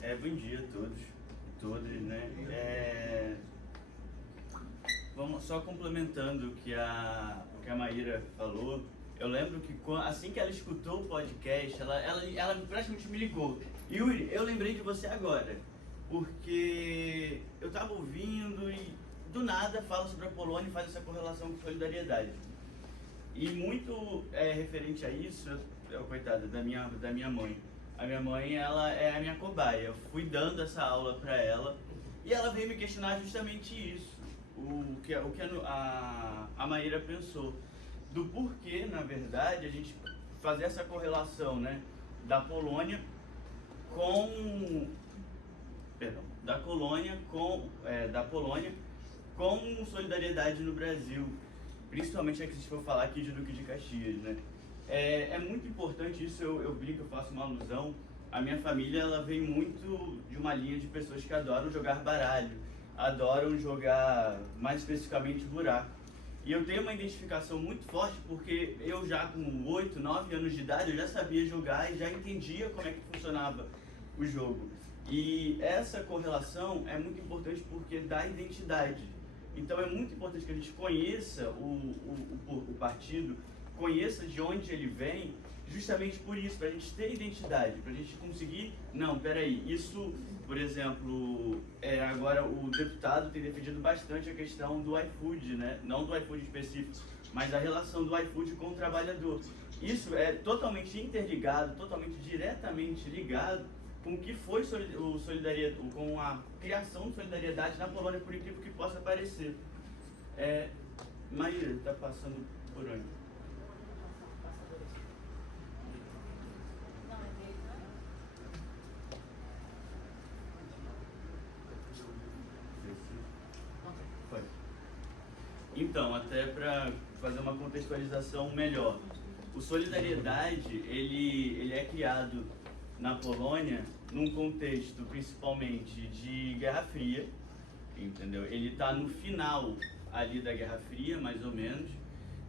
Bom dia a todos e todas, né? Vamos só complementando o que a Maíra falou. Eu lembro que assim que ela escutou o podcast, ela praticamente me ligou. Yuri, eu lembrei de você agora, porque eu tava ouvindo e do nada fala sobre a Polônia e faz essa correlação com solidariedade. E muito referente a isso, coitada da minha mãe. A minha mãe, ela é a minha cobaia. Eu fui dando essa aula para ela e ela veio me questionar justamente isso, o que a Maíra pensou, do porquê, na verdade, a gente fazer essa correlação, né, da Polônia com, da Polônia com solidariedade no Brasil, principalmente se a gente for falar aqui de Duque de Caxias, né? É muito importante isso, eu brinco, eu faço uma alusão. A minha família, ela vem muito de uma linha de pessoas que adoram jogar baralho, adoram jogar, mais especificamente, buraco. E eu tenho uma identificação muito forte porque eu já com 8, 9 anos de idade, eu já sabia jogar e já entendia como é que funcionava o jogo. E essa correlação é muito importante porque dá identidade. Então é muito importante que a gente conheça o partido, conheça de onde ele vem, justamente por isso, para a gente ter identidade, para a gente conseguir, não, peraí, isso, por exemplo, agora o deputado tem defendido bastante a questão do iFood, né? Não do iFood específico, mas a relação do iFood com o trabalhador. Isso é totalmente interligado, totalmente diretamente ligado com o que foi com a criação de solidariedade na Polônia, por incrível que possa parecer. Maíra, está passando por onde? Foi. Então, até para fazer uma contextualização melhor, o Solidariedade, ele é criado na Polônia num contexto principalmente de Guerra Fria, entendeu? Ele está no final ali da Guerra Fria, mais ou menos,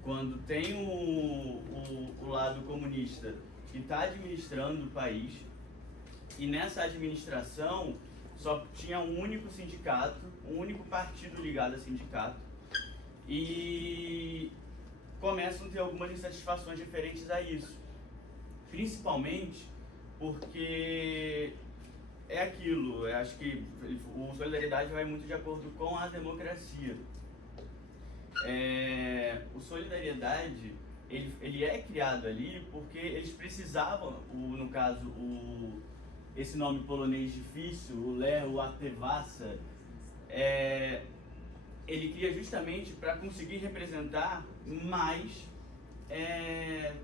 quando tem o lado comunista que está administrando o país, e nessa administração só tinha um único sindicato, um único partido ligado a sindicato, e começam a ter algumas insatisfações referentes a isso, principalmente porque é aquilo, eu acho que o Solidariedade vai muito de acordo com a democracia. O Solidariedade, ele é criado ali porque eles precisavam, no caso, esse nome polonês difícil, o Lech Wałęsa, ele cria justamente para conseguir representar mais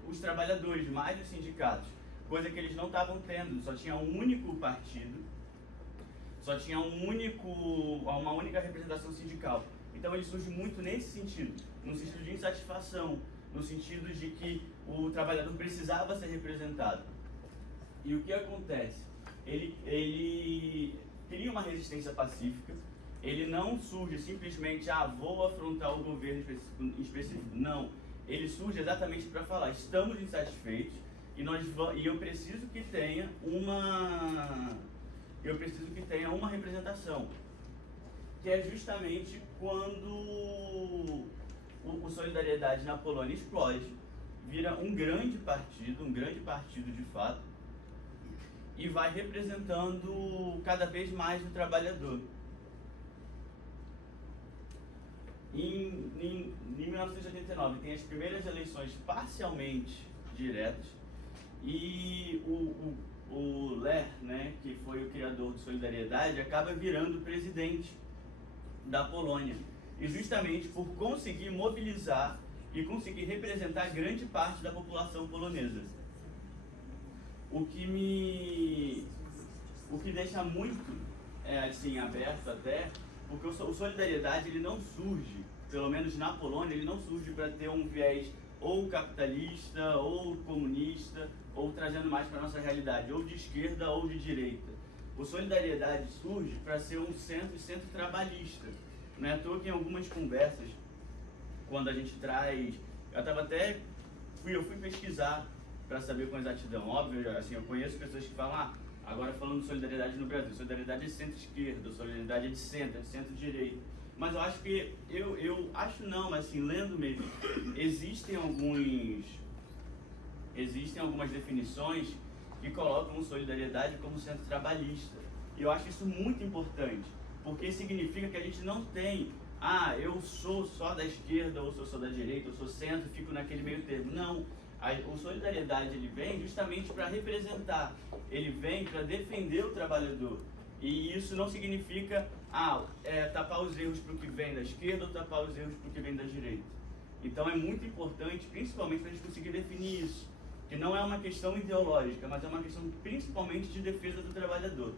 os trabalhadores, mais os sindicatos, coisa que eles não estavam tendo. Só tinha um único partido, só tinha uma única representação sindical. Então ele surge muito nesse sentido, no sentido de insatisfação, no sentido de que o trabalhador precisava ser representado. E o que acontece? Ele cria uma resistência pacífica. Ele não surge simplesmente, vou afrontar o governo específico. Não, ele surge exatamente para falar, estamos insatisfeitos e eu preciso que tenha uma representação, que é justamente quando o Solidariedade na Polônia explode, vira um grande partido de fato, e vai representando cada vez mais o trabalhador. Em 1989 tem as primeiras eleições parcialmente diretas e o Lech, né, que foi o criador de Solidariedade, acaba virando presidente da Polônia, e justamente por conseguir mobilizar e conseguir representar grande parte da população polonesa. O que deixa muito assim aberto até, porque o Solidariedade ele não surge, pelo menos na Polônia, ele não surge para ter um viés ou capitalista, ou comunista, ou trazendo mais para a nossa realidade, ou de esquerda ou de direita. O Solidariedade surge para ser um centro trabalhista. Não é à toa que em algumas conversas, quando a gente traz... Eu fui pesquisar para saber com exatidão. Óbvio, assim, eu conheço pessoas que falam, Agora falando de solidariedade no Brasil, solidariedade é de centro-esquerda, solidariedade é de centro-direita. Mas eu acho que, eu acho não, mas assim, lendo mesmo, existem algumas definições que colocam solidariedade como centro trabalhista. E eu acho isso muito importante, porque significa que a gente não tem, eu sou só da esquerda, ou sou só da direita, ou sou centro, fico naquele meio termo. Não. O solidariedade, ele vem justamente para representar, ele vem para defender o trabalhador. E isso não significa tapar os erros para o que vem da esquerda ou tapar os erros para o que vem da direita. Então é muito importante, principalmente para a gente conseguir definir isso, que não é uma questão ideológica, mas é uma questão principalmente de defesa do trabalhador.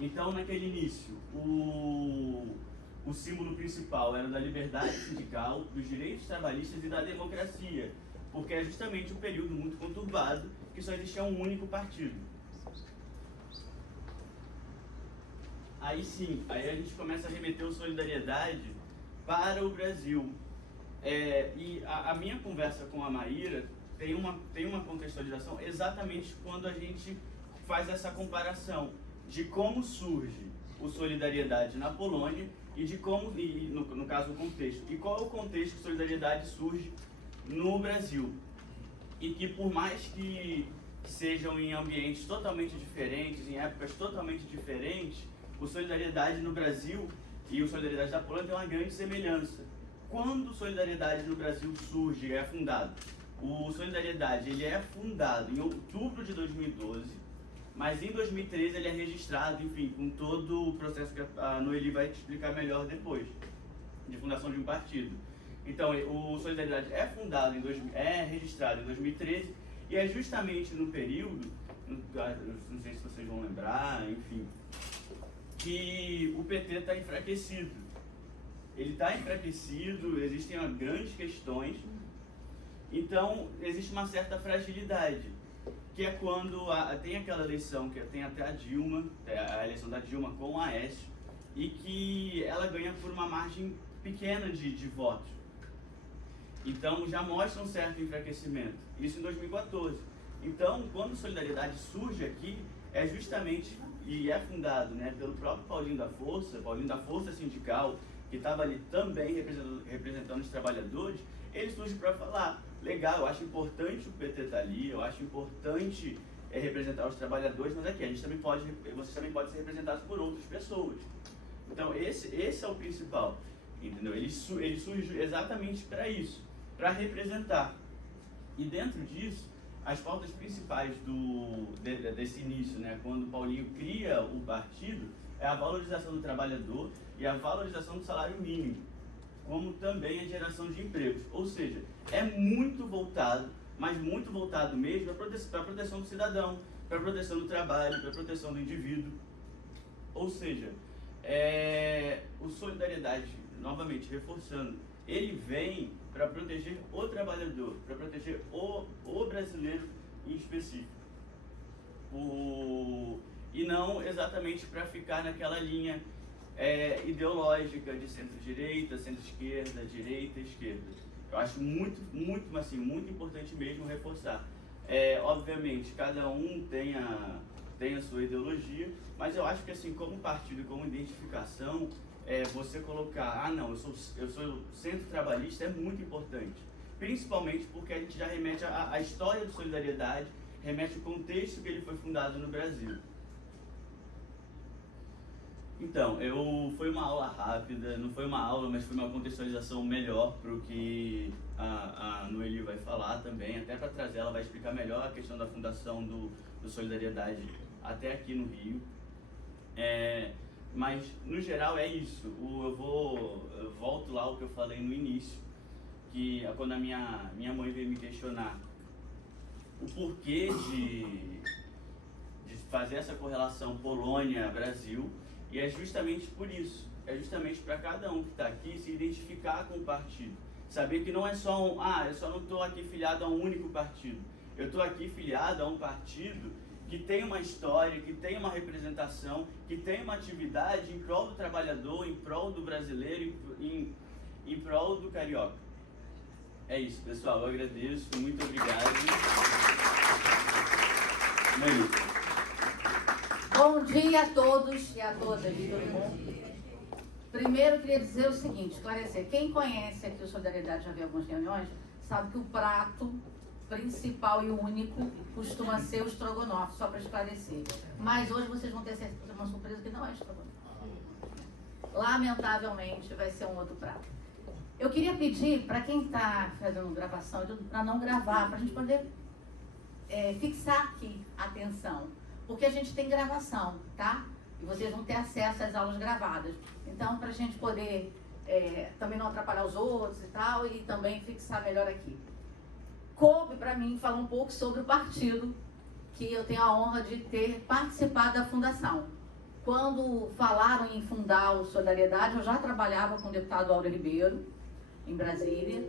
Então, naquele início, o símbolo principal era da liberdade sindical, dos direitos trabalhistas e da democracia, porque é justamente um período muito conturbado que só existia um único partido. Aí sim, aí a gente começa a remeter o solidariedade para o Brasil. E a minha conversa com a Maíra tem uma contextualização exatamente quando a gente faz essa comparação de como surge o Solidariedade na Polônia e de como, no caso, o contexto. E qual é o contexto que Solidariedade surge no Brasil. E que por mais que sejam em ambientes totalmente diferentes, em épocas totalmente diferentes, o Solidariedade no Brasil e o Solidariedade da Polônia tem uma grande semelhança. Quando o Solidariedade no Brasil surge, é fundado, o Solidariedade ele é fundado em outubro de 2012, mas em 2013 ele é registrado, enfim, com todo o processo que a Noeli vai explicar melhor depois, de fundação de um partido. Então, o Solidariedade é fundado, é registrado em 2013, e é justamente no período, não sei se vocês vão lembrar, enfim, que o PT está enfraquecido. Ele está enfraquecido, existem grandes questões, então existe uma certa fragilidade, que é quando tem aquela eleição que tem até a Dilma, a eleição da Dilma com o Aécio, e que ela ganha por uma margem pequena de votos. Então já mostra um certo enfraquecimento, isso em 2014. Então, quando a Solidariedade surge aqui, é justamente, e é fundado pelo próprio Paulinho da Força Sindical, que estava ali também representando os trabalhadores, ele surge para falar, legal, eu acho importante o PT estar ali, eu acho importante representar os trabalhadores, mas aqui, vocês também podem ser representados por outras pessoas. Então, esse é o principal, entendeu? Ele surge exatamente para isso, para representar. E dentro disso, as pautas principais desse início, quando o Paulinho cria o partido, é a valorização do trabalhador e a valorização do salário mínimo, como também a geração de empregos. Ou seja, é muito voltado, mas muito voltado mesmo para a proteção do cidadão, para a proteção do trabalho, para a proteção do indivíduo. Ou seja, o Solidariedade, novamente reforçando, ele vem para proteger o trabalhador, para proteger o brasileiro em específico. E não exatamente para ficar naquela linha ideológica de centro-direita, centro-esquerda, direita, esquerda. Eu acho muito importante mesmo reforçar. Obviamente, cada um tem a sua ideologia, mas eu acho que assim, como partido e como identificação, você colocar, eu sou centro trabalhista é muito importante. Principalmente porque a gente já remete à história do Solidariedade, remete ao contexto que ele foi fundado no Brasil. Então, foi uma aula rápida, não foi uma aula, mas foi uma contextualização melhor para o que a Noeli vai falar também, até para trazer, ela vai explicar melhor a questão da fundação do Solidariedade até aqui no Rio. Mas, no geral, é isso. Eu volto lá ao que eu falei no início, que quando a minha mãe veio me questionar o porquê de fazer essa correlação Polônia-Brasil, e é justamente por isso. É justamente para cada um que está aqui se identificar com o partido. Saber que não é só eu só não estou aqui filiado a um único partido. Eu estou aqui filiado a um partido que tem uma história, que tem uma representação, que tem uma atividade em prol do trabalhador, em prol do brasileiro, em prol do carioca. É isso, pessoal. Eu agradeço. Muito obrigado. Não é isso. Bom dia a todos e a todas, todo mundo. Primeiro, eu queria dizer o seguinte, esclarecer. Quem conhece aqui o Solidariedade, já viu algumas reuniões, sabe que o prato principal e único costuma ser o estrogonofe, só para esclarecer. Mas hoje vocês vão ter uma surpresa que não é estrogonofe. Lamentavelmente, vai ser um outro prato. Eu queria pedir para quem está fazendo gravação, para não gravar, para a gente poder fixar aqui a atenção. Porque a gente tem gravação, tá? E vocês vão ter acesso às aulas gravadas. Então, para a gente poder também não atrapalhar os outros e tal, e também fixar melhor aqui. Coube para mim falar um pouco sobre o partido, que eu tenho a honra de ter participado da fundação. Quando falaram em fundar o Solidariedade, eu já trabalhava com o deputado Áureo Ribeiro, em Brasília,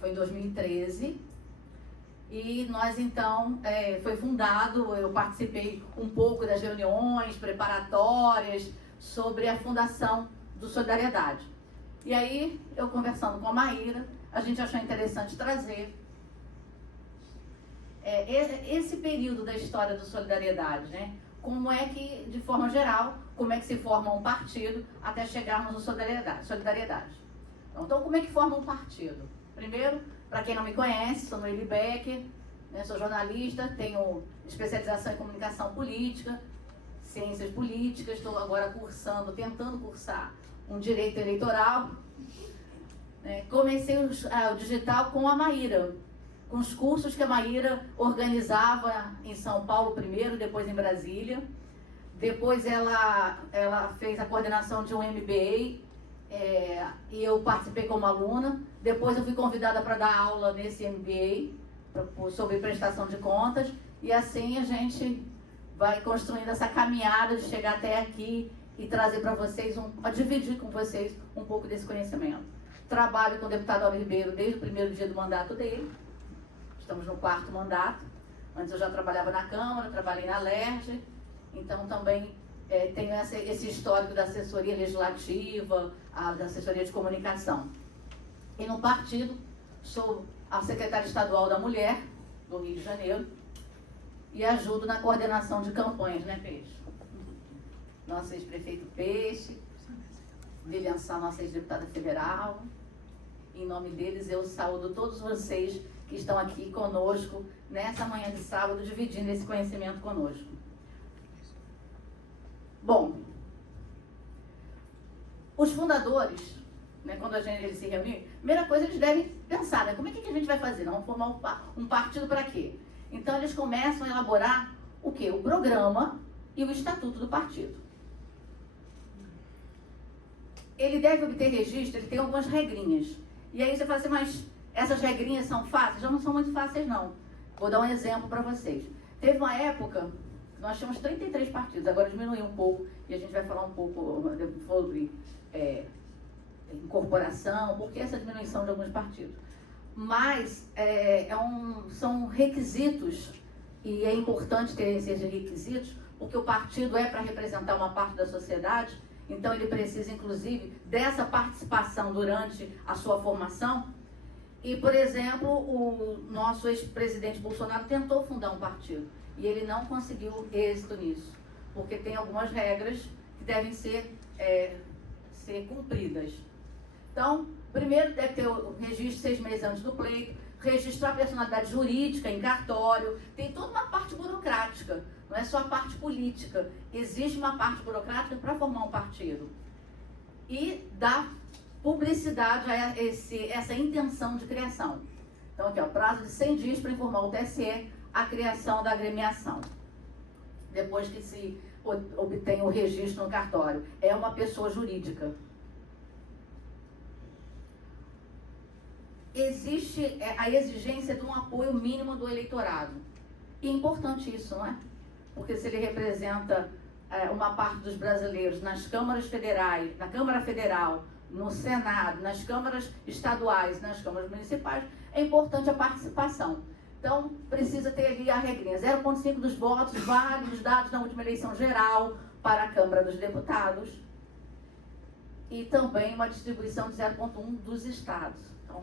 foi em 2013. E nós, então, foi fundado, eu participei um pouco das reuniões preparatórias sobre a fundação do Solidariedade. E aí, eu conversando com a Maíra, a gente achou interessante trazer esse período da história do Solidariedade, né? Como é que, de forma geral, como é que se forma um partido até chegarmos no Solidariedade. Então, como é que forma um partido? Primeiro, para quem não me conhece, sou Noeli Becker, né, sou jornalista, tenho especialização em comunicação política, ciências políticas, estou agora tentando cursar um direito eleitoral. Comecei o digital com a Maíra, com os cursos que a Maíra organizava em São Paulo primeiro, depois em Brasília. Depois ela fez a coordenação de um MBA, e eu participei como aluna. Depois eu fui convidada para dar aula nesse MBA sobre prestação de contas, e assim a gente vai construindo essa caminhada de chegar até aqui e trazer para vocês, dividir com vocês um pouco desse conhecimento. Trabalho com o deputado Áureo Ribeiro desde o primeiro dia do mandato dele, estamos no 4º mandato. Antes eu já trabalhava na Câmara, trabalhei na LERJ, então também tenho esse histórico da assessoria legislativa, da assessoria de comunicação. E no partido, sou a secretária estadual da Mulher, do Rio de Janeiro, e ajudo na coordenação de campanhas, né, Peixe? Nosso ex-prefeito Peixe, Lilian Sá, nossa ex-deputada federal. Em nome deles, eu saúdo todos vocês que estão aqui conosco nessa manhã de sábado, dividindo esse conhecimento conosco. Bom, os fundadores, né, quando eles se reunirem, primeira coisa eles devem pensar, né, como é que a gente vai fazer? Vamos formar um partido para quê? Então eles começam a elaborar o quê? O programa e o estatuto do partido. Ele deve obter registro, ele tem algumas regrinhas. E aí você fala assim, mas essas regrinhas são fáceis? Já não são muito fáceis, não. Vou dar um exemplo para vocês. Teve uma época, nós tínhamos 33 partidos, agora diminuiu um pouco, e a gente vai falar um pouco sobre incorporação, por que essa diminuição de alguns partidos. Mas são requisitos, e é importante ter esses requisitos, porque o partido é para representar uma parte da sociedade, então ele precisa, inclusive, dessa participação durante a sua formação. E, por exemplo, o nosso ex-presidente Bolsonaro tentou fundar um partido, e ele não conseguiu êxito nisso, porque tem algumas regras que devem ser cumpridas. Então, primeiro deve ter o registro 6 meses antes do pleito, registrar a personalidade jurídica em cartório, tem toda uma parte burocrática, não é só a parte política, existe uma parte burocrática para formar um partido. E dar publicidade a essa intenção de criação. Então aqui, prazo de 100 dias para informar o TSE a criação da agremiação. Depois que se obtém o registro no cartório, é uma pessoa jurídica. Existe a exigência de um apoio mínimo do eleitorado. E é importante isso, não é? Porque se ele representa uma parte dos brasileiros nas câmaras federais, na Câmara Federal, no Senado, nas câmaras estaduais, nas câmaras municipais, é importante a participação. Então, precisa ter ali a regrinha, 0,5 dos votos válidos dados na última eleição geral para a Câmara dos Deputados, e também uma distribuição de 0,1 dos estados, então,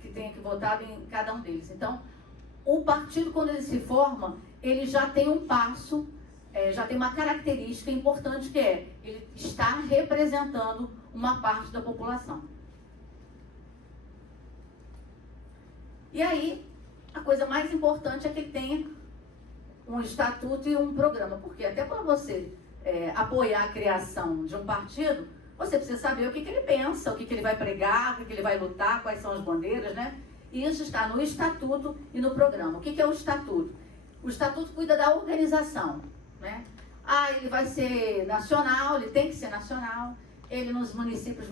que tenha que votar em cada um deles. Então, o partido, quando ele se forma, ele já tem um passo já tem uma característica importante que é, ele está representando uma parte da população. E aí, a coisa mais importante é que ele tenha um estatuto e um programa, porque até para você apoiar a criação de um partido, você precisa saber o que ele pensa, o que ele vai pregar, o que ele vai lutar, quais são as bandeiras, né? E isso está no estatuto e no programa. O que é o estatuto? O estatuto cuida da organização, né? Ele vai ser nacional, ele tem que ser nacional. Ele nos municípios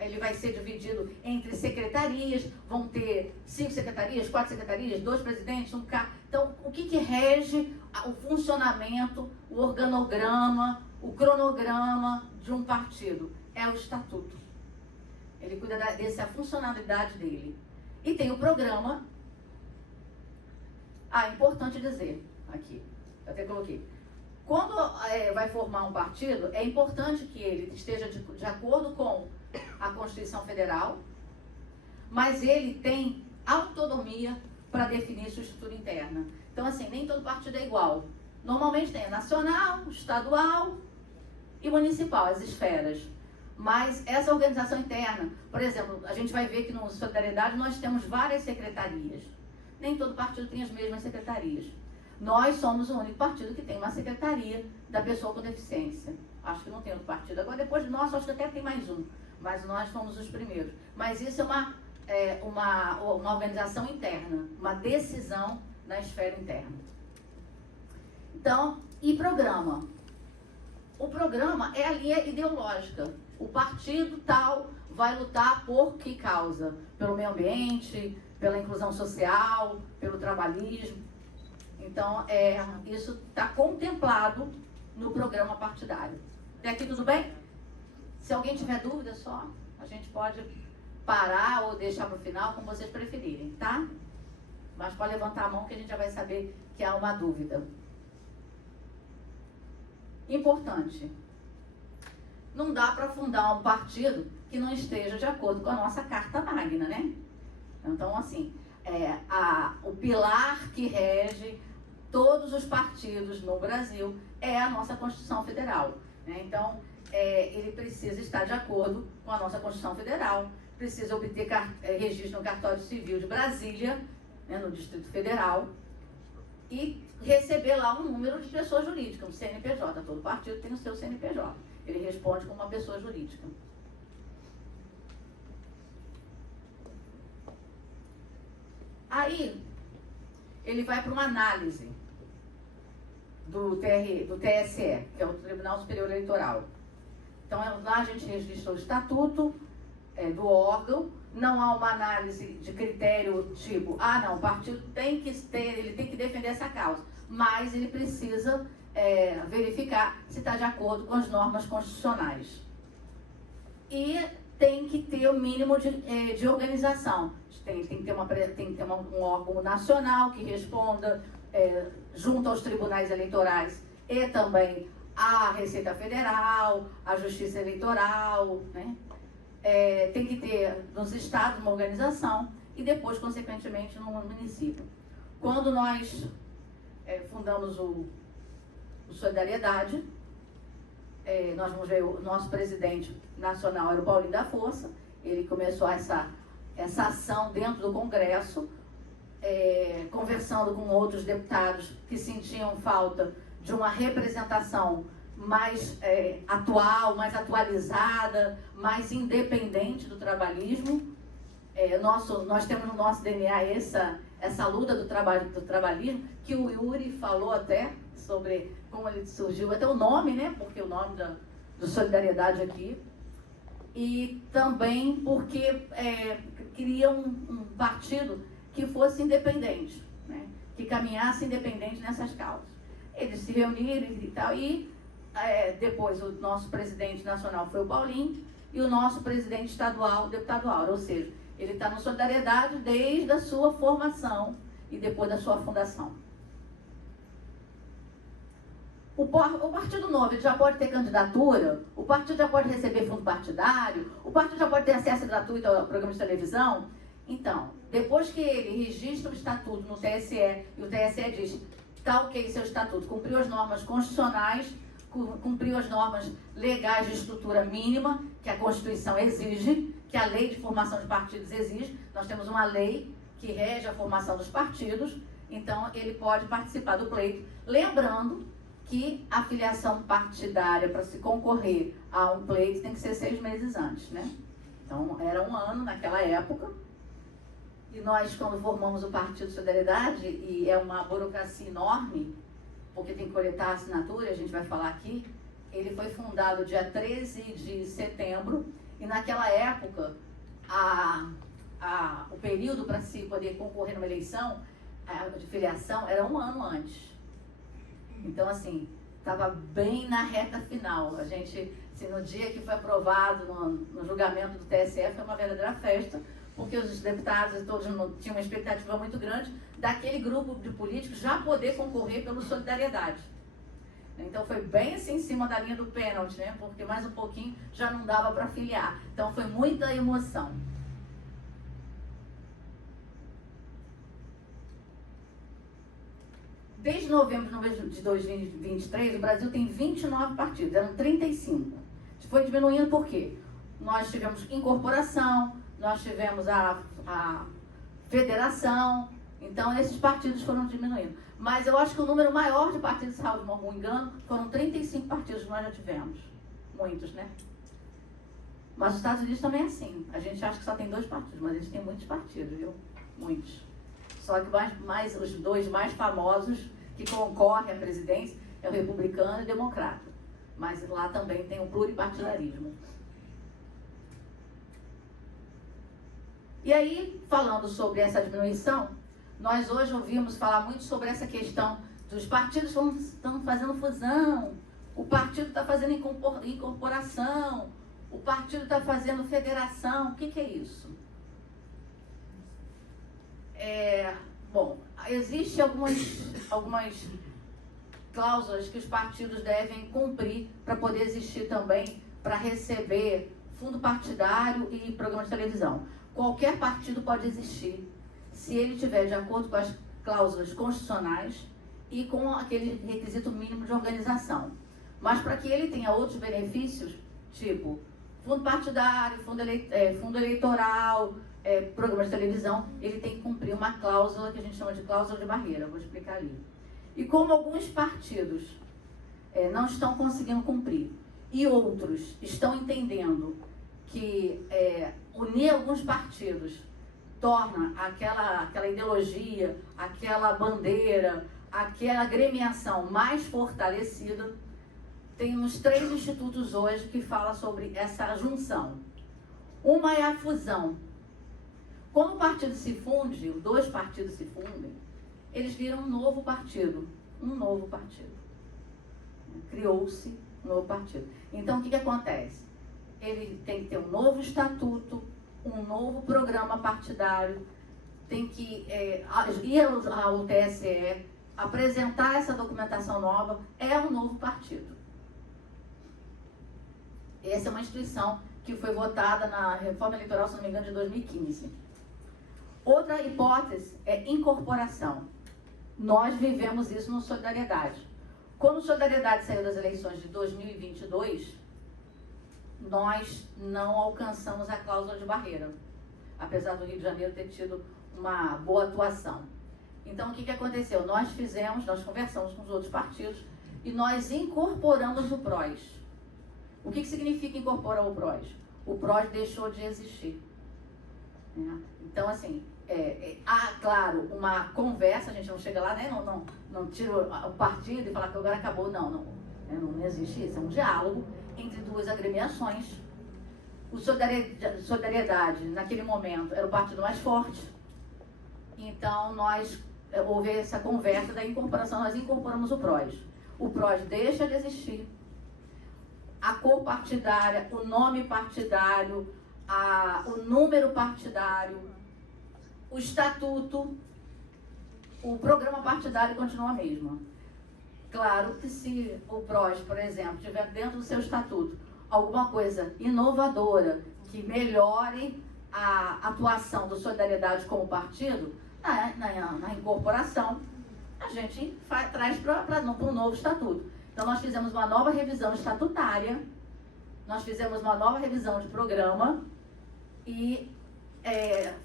ele vai ser dividido entre secretarias, vão ter 5 secretarias, 4 secretarias, 2 presidentes, um cargo. Então, o que rege o funcionamento, o organograma, o cronograma de um partido? É o estatuto. Ele cuida dessa funcionalidade dele. E tem o programa. Importante dizer aqui, eu até coloquei. Quando vai formar um partido, é importante que ele esteja de acordo com a Constituição Federal, mas ele tem autonomia para definir sua estrutura interna. Então, assim, nem todo partido é igual. Normalmente tem nacional, estadual e municipal, as esferas. Mas essa organização interna, por exemplo, a gente vai ver que no Solidariedade nós temos várias secretarias. Nem todo partido tem as mesmas secretarias. Nós somos o único partido que tem uma secretaria da pessoa com deficiência. Acho que não tem outro partido. Agora, depois de nós, acho que até tem mais um. Mas nós fomos os primeiros. Mas isso é uma organização interna, uma decisão na esfera interna. Então, e programa? O programa é a linha ideológica. O partido tal vai lutar por que causa? Pelo meio ambiente, pela inclusão social, pelo trabalhismo. Então, isso está contemplado no programa partidário. Até aqui tudo bem? Se alguém tiver dúvida só, a gente pode parar ou deixar para o final, como vocês preferirem, tá? Mas pode levantar a mão que a gente já vai saber que há uma dúvida. Importante. Não dá para fundar um partido que não esteja de acordo com a nossa Carta Magna, né? Então, assim, o pilar que rege todos os partidos no Brasil é a nossa Constituição Federal, né? Então, ele precisa estar de acordo com a nossa Constituição Federal, precisa obter registro no Cartório Civil de Brasília, né, no Distrito Federal, e receber lá um número de pessoa jurídica, um CNPJ. Todo partido tem o seu CNPJ. Ele responde como uma pessoa jurídica. Aí, ele vai para uma análise do TSE, que é o Tribunal Superior Eleitoral. Então, lá a gente registra o estatuto do órgão, não há uma análise de critério tipo, não, o partido tem que defender essa causa, mas ele precisa verificar se está de acordo com as normas constitucionais. E tem que ter o mínimo de organização. Tem que ter um órgão nacional que responda junto aos tribunais eleitorais e também à Receita Federal, à Justiça Eleitoral, né? Tem que ter nos estados uma organização e depois, consequentemente, no município. Quando nós fundamos o Solidariedade, nós vamos ver o nosso presidente nacional era o Paulinho da Força. Ele começou essa ação dentro do Congresso, conversando com outros deputados que sentiam falta de uma representação mais atual, mais atualizada, mais independente do trabalhismo. Nós temos no nosso DNA essa luta do trabalhismo, que o Yuri falou até sobre como ele surgiu, até o nome, né? Porque o nome do Solidariedade aqui. E também porque queria um partido que fosse independente, né? Que caminhasse independente nessas causas. Eles se reuniram e tal, e depois o nosso presidente nacional foi o Paulinho, e o nosso presidente estadual, o deputado Aura, ou seja, ele está no Solidariedade desde a sua formação e depois da sua fundação. O Partido Novo ele já pode ter candidatura, o partido já pode receber fundo partidário, o partido já pode ter acesso gratuito ao programa de televisão. Então, depois que ele registra o estatuto no TSE, e o TSE diz, Está ok seu estatuto, cumpriu as normas constitucionais, cumpriu as normas legais de estrutura mínima que a Constituição exige, que a lei de formação de partidos exige. Nós temos uma lei que rege a formação dos partidos, então ele pode participar do pleito. Lembrando que a filiação partidária para se concorrer a um pleito tem que ser 6 meses antes, né? Então era 1 ano naquela época. E nós, quando formamos o Partido Solidariedade, e é uma burocracia enorme, porque tem que coletar a assinatura, a gente vai falar aqui, ele foi fundado dia 13 de setembro, e naquela época, o período para se poder concorrer numa eleição de filiação era 1 ano antes. Então, assim, estava bem na reta final. A gente, assim, no dia que foi aprovado no julgamento do TSE, foi uma verdadeira festa, porque os deputados todos tinham uma expectativa muito grande daquele grupo de políticos já poder concorrer pelo Solidariedade. Então foi bem assim em cima da linha do pênalti, né? Porque mais um pouquinho já não dava para filiar. Então foi muita emoção. Desde novembro de 2023, o Brasil tem 29 partidos, eram 35. Foi diminuindo por quê? Nós tivemos incorporação, nós tivemos a federação, então esses partidos foram diminuindo. Mas eu acho que o número maior de partidos, se não me engano, foram 35 partidos que nós já tivemos. Muitos, né? Mas os Estados Unidos também é assim. A gente acha que só tem 2 partidos, mas eles têm muitos partidos, viu? Muitos. Só que os 2 mais famosos que concorrem à presidência é o republicano e o democrata. Mas lá também tem o pluripartidarismo. E aí, falando sobre essa diminuição, nós hoje ouvimos falar muito sobre essa questão dos partidos estão fazendo fusão, o partido está fazendo incorporação, o partido está fazendo federação. O que é isso? Bom, existem algumas cláusulas que os partidos devem cumprir para poder existir também, para receber fundo partidário e programa de televisão. Qualquer partido pode existir se ele tiver de acordo com as cláusulas constitucionais e com aquele requisito mínimo de organização. Mas para que ele tenha outros benefícios, tipo fundo partidário, fundo eleitoral, programa de televisão, ele tem que cumprir uma cláusula que a gente chama de cláusula de barreira. Eu vou explicar ali. E como alguns partidos não estão conseguindo cumprir e outros estão entendendo que unir alguns partidos torna aquela ideologia, aquela bandeira, aquela agremiação mais fortalecida, temos 3 institutos hoje que falam sobre essa junção. Uma é a fusão. Quando o partido se funde, 2 partidos se fundem, eles viram um novo partido. Criou-se um novo partido. Então, o que acontece? Ele tem que ter um novo estatuto, um novo programa partidário, tem que ir ao TSE, apresentar essa documentação nova, é um novo partido. Essa é uma instituição que foi votada na reforma eleitoral, se não me engano, de 2015. Outra hipótese é incorporação. Nós vivemos isso no Solidariedade. Quando o Solidariedade saiu das eleições de 2022, nós não alcançamos a cláusula de barreira, apesar do Rio de Janeiro ter tido uma boa atuação. Então, o que aconteceu? Nós conversamos com os outros partidos e nós incorporamos o PROS. O que significa incorporar o PROS? O PROS deixou de existir. Então, assim, há, claro, uma conversa, a gente não chega lá, né? Não tira o partido e fala que agora acabou. Não existe isso. É um diálogo entre 2 agremiações. O Solidariedade, naquele momento, era o partido mais forte. Então, houve essa conversa da incorporação, nós incorporamos o PROS. O PROS deixa de existir. A cor partidária, o nome partidário, o número partidário, o estatuto, o programa partidário continua a mesma. Claro que se o PROS, por exemplo, tiver dentro do seu estatuto alguma coisa inovadora que melhore a atuação do Solidariedade como partido, na incorporação, a gente traz para um novo estatuto. Então, nós fizemos uma nova revisão estatutária, nós fizemos uma nova revisão de programa e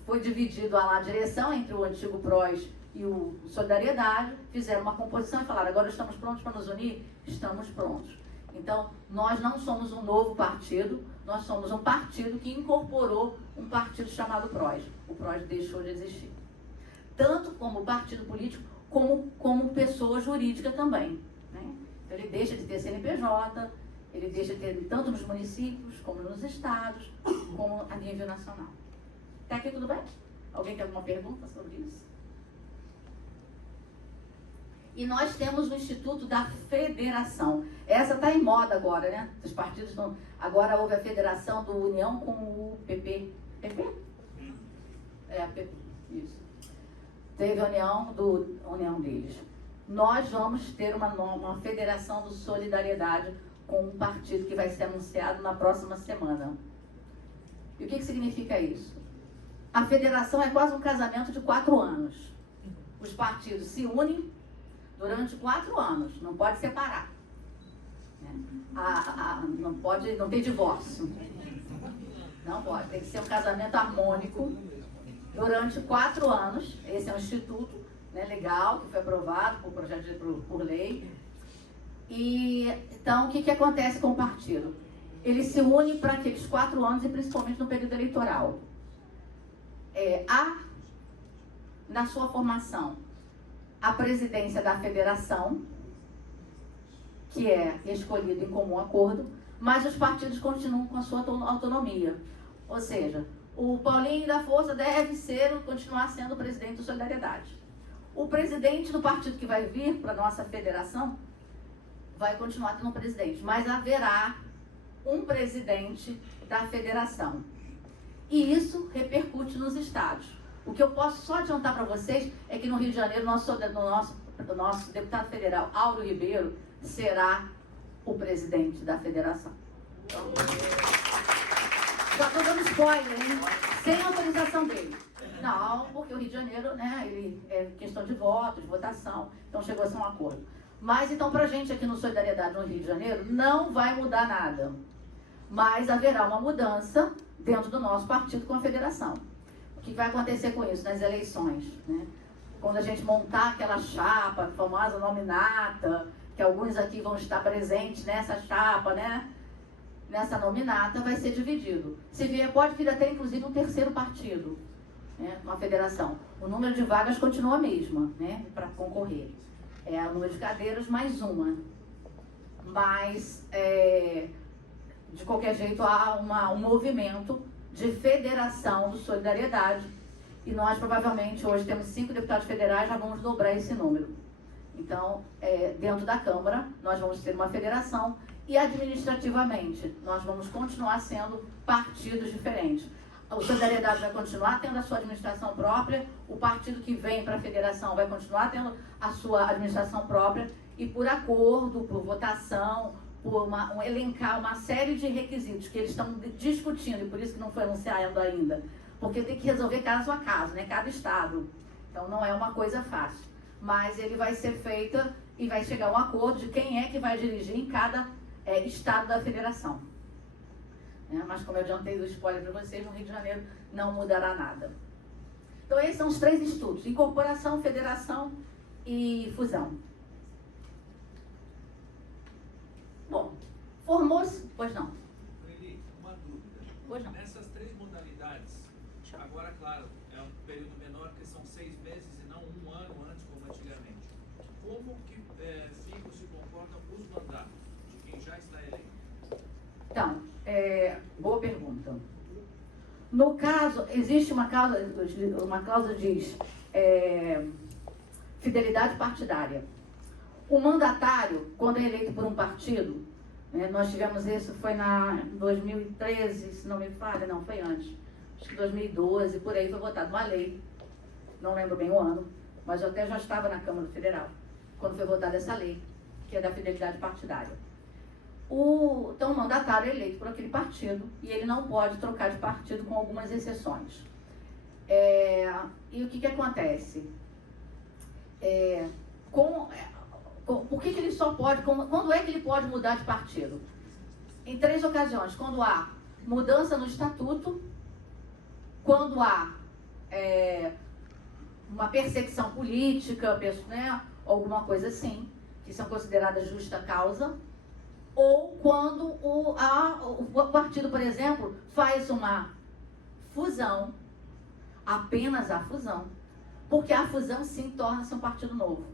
foi dividido a direção entre o antigo PROS e o Solidariedade, fizeram uma composição e falaram, agora estamos prontos para nos unir? Estamos prontos. Então, nós não somos um novo partido, nós somos um partido que incorporou um partido chamado PROS. O PROS deixou de existir. Tanto como partido político, como pessoa jurídica também. Né? Então, ele deixa de ter CNPJ, ele deixa de ter tanto nos municípios, como nos estados, como a nível nacional. Até aqui tudo bem? Alguém tem alguma pergunta sobre isso? E nós temos o Instituto da Federação. Essa está em moda agora, né? Os partidos não... Agora houve a federação do União com o PP. PP? PP. Isso. Teve a união deles. Nós vamos ter uma federação do Solidariedade com um partido que vai ser anunciado na próxima semana. E o que significa isso? A federação é quase um casamento de 4 anos. Os partidos se unem durante 4 anos, não pode separar. Não tem divórcio. Não pode, tem que ser um casamento harmônico durante 4 anos. Esse é um instituto, né, legal, que foi aprovado por projeto por lei. E então, o que acontece com o partido? Ele se une para aqueles 4 anos e principalmente no período eleitoral. Há, na sua formação, a presidência da federação, que é escolhida em comum acordo, mas os partidos continuam com a sua autonomia. Ou seja, o Paulinho da Força deve continuar sendo o presidente do Solidariedade. O presidente do partido que vai vir para a nossa federação vai continuar tendo um presidente, mas haverá um presidente da federação. E isso repercute nos estados. O que eu posso só adiantar para vocês é que no Rio de Janeiro, o nosso deputado federal, Auro Ribeiro, será o presidente da federação. Já estou dando spoiler, hein? Sem autorização dele. Não, porque o Rio de Janeiro, né, ele é questão de votos, de votação, então chegou a ser um acordo. Mas então, para a gente aqui no Solidariedade no Rio de Janeiro, não vai mudar nada. Mas haverá uma mudança dentro do nosso partido com a federação. O que vai acontecer com isso nas eleições, né? Quando a gente montar aquela chapa, a famosa nominata, que alguns aqui vão estar presentes nessa chapa, né? Nessa nominata vai ser dividido. Se vier, pode vir até inclusive um terceiro partido, né? Uma federação. O número de vagas continua a mesma, né? Para concorrer. É o número de cadeiras mais uma. Mas, de qualquer jeito, há um movimento de federação do Solidariedade. E nós, provavelmente, hoje temos 5 deputados federais, já vamos dobrar esse número. Então, dentro da Câmara, nós vamos ter uma federação e, administrativamente, nós vamos continuar sendo partidos diferentes. O Solidariedade vai continuar tendo a sua administração própria, o partido que vem para a federação vai continuar tendo a sua administração própria e, por acordo, por votação, por elencar uma série de requisitos que eles estão discutindo, e por isso que não foi anunciado ainda, porque tem que resolver caso a caso, né? Cada estado. Então não é uma coisa fácil. Mas ele vai ser feita e vai chegar a um acordo de quem é que vai dirigir em cada estado da federação. Mas como eu adiantei do spoiler para vocês, no Rio de Janeiro não mudará nada. Então esses são os 3 institutos: incorporação, federação e fusão. Bom, formou-se... Pois não. Eli, uma dúvida. Pois não. Nessas 3 modalidades, agora, claro, é um período menor, que são 6 meses e não 1 ano antes, como antigamente. Como que ficam, se comportam os mandatos de quem já está eleito? Então, boa pergunta. No caso, existe uma cláusula diz fidelidade partidária. O mandatário, quando é eleito por um partido, nós tivemos isso, foi em 2013, se não me falha, não, foi antes. Acho que 2012, por aí foi votada uma lei, não lembro bem o ano, mas eu até já estava na Câmara Federal, quando foi votada essa lei, que é da fidelidade partidária. Então, o mandatário é eleito por aquele partido e ele não pode trocar de partido, com algumas exceções. E o que acontece? por que ele só pode, quando é que ele pode mudar de partido? Em 3 ocasiões, quando há mudança no estatuto, quando há uma perseguição política, né, alguma coisa assim, que são consideradas justa causa, ou quando o partido, por exemplo, faz uma fusão, apenas a fusão, porque a fusão sim torna-se um partido novo.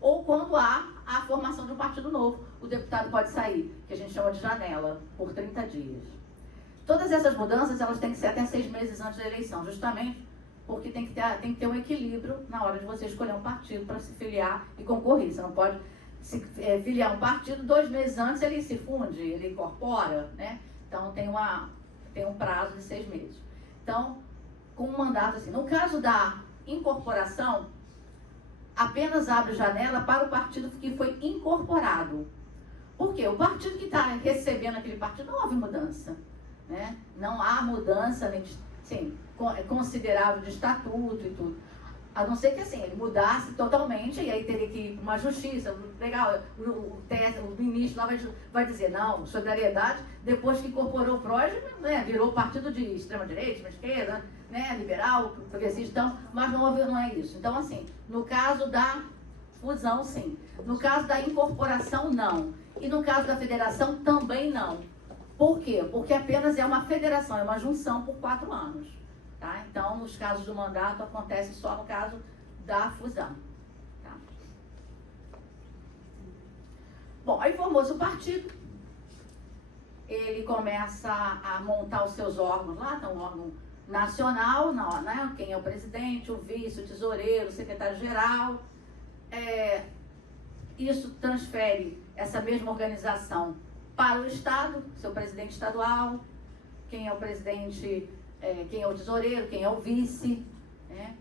Ou quando há a formação de um partido novo, o deputado pode sair, que a gente chama de janela, por 30 dias. Todas essas mudanças, elas têm que ser até 6 meses antes da eleição, justamente porque tem que ter um equilíbrio na hora de você escolher um partido para se filiar e concorrer. Você não pode se filiar um partido, 2 meses antes ele se funde, ele incorpora, né? Então tem um prazo de 6 meses. Então, com um mandato assim, no caso da incorporação, apenas abre janela para o partido que foi incorporado. Por quê? O partido que está recebendo aquele partido, não houve mudança, né? Não há mudança, sim, considerável de estatuto e tudo. A não ser que assim, ele mudasse totalmente, e aí teria que ir para uma justiça. Legal, o ministro lá vai dizer, não, solidariedade, depois que incorporou o PROS, né, virou partido de extrema-direita, extrema-esquerda, né, liberal, progressista, então, mas não é isso. Então, assim, no caso da fusão, sim. No caso da incorporação, não. E no caso da federação, também não. Por quê? Porque apenas é uma federação, é uma junção por 4 anos. Tá? Então, nos casos do mandato, acontece só no caso da fusão. Tá? Bom, aí formou-se o partido, ele começa a montar os seus órgãos lá, então o órgão nacional, né? Quem é o presidente, o vice, o tesoureiro, o secretário-geral. Isso transfere essa mesma organização para o Estado, seu presidente estadual, quem é o presidente... quem é o tesoureiro, quem é o vice, né?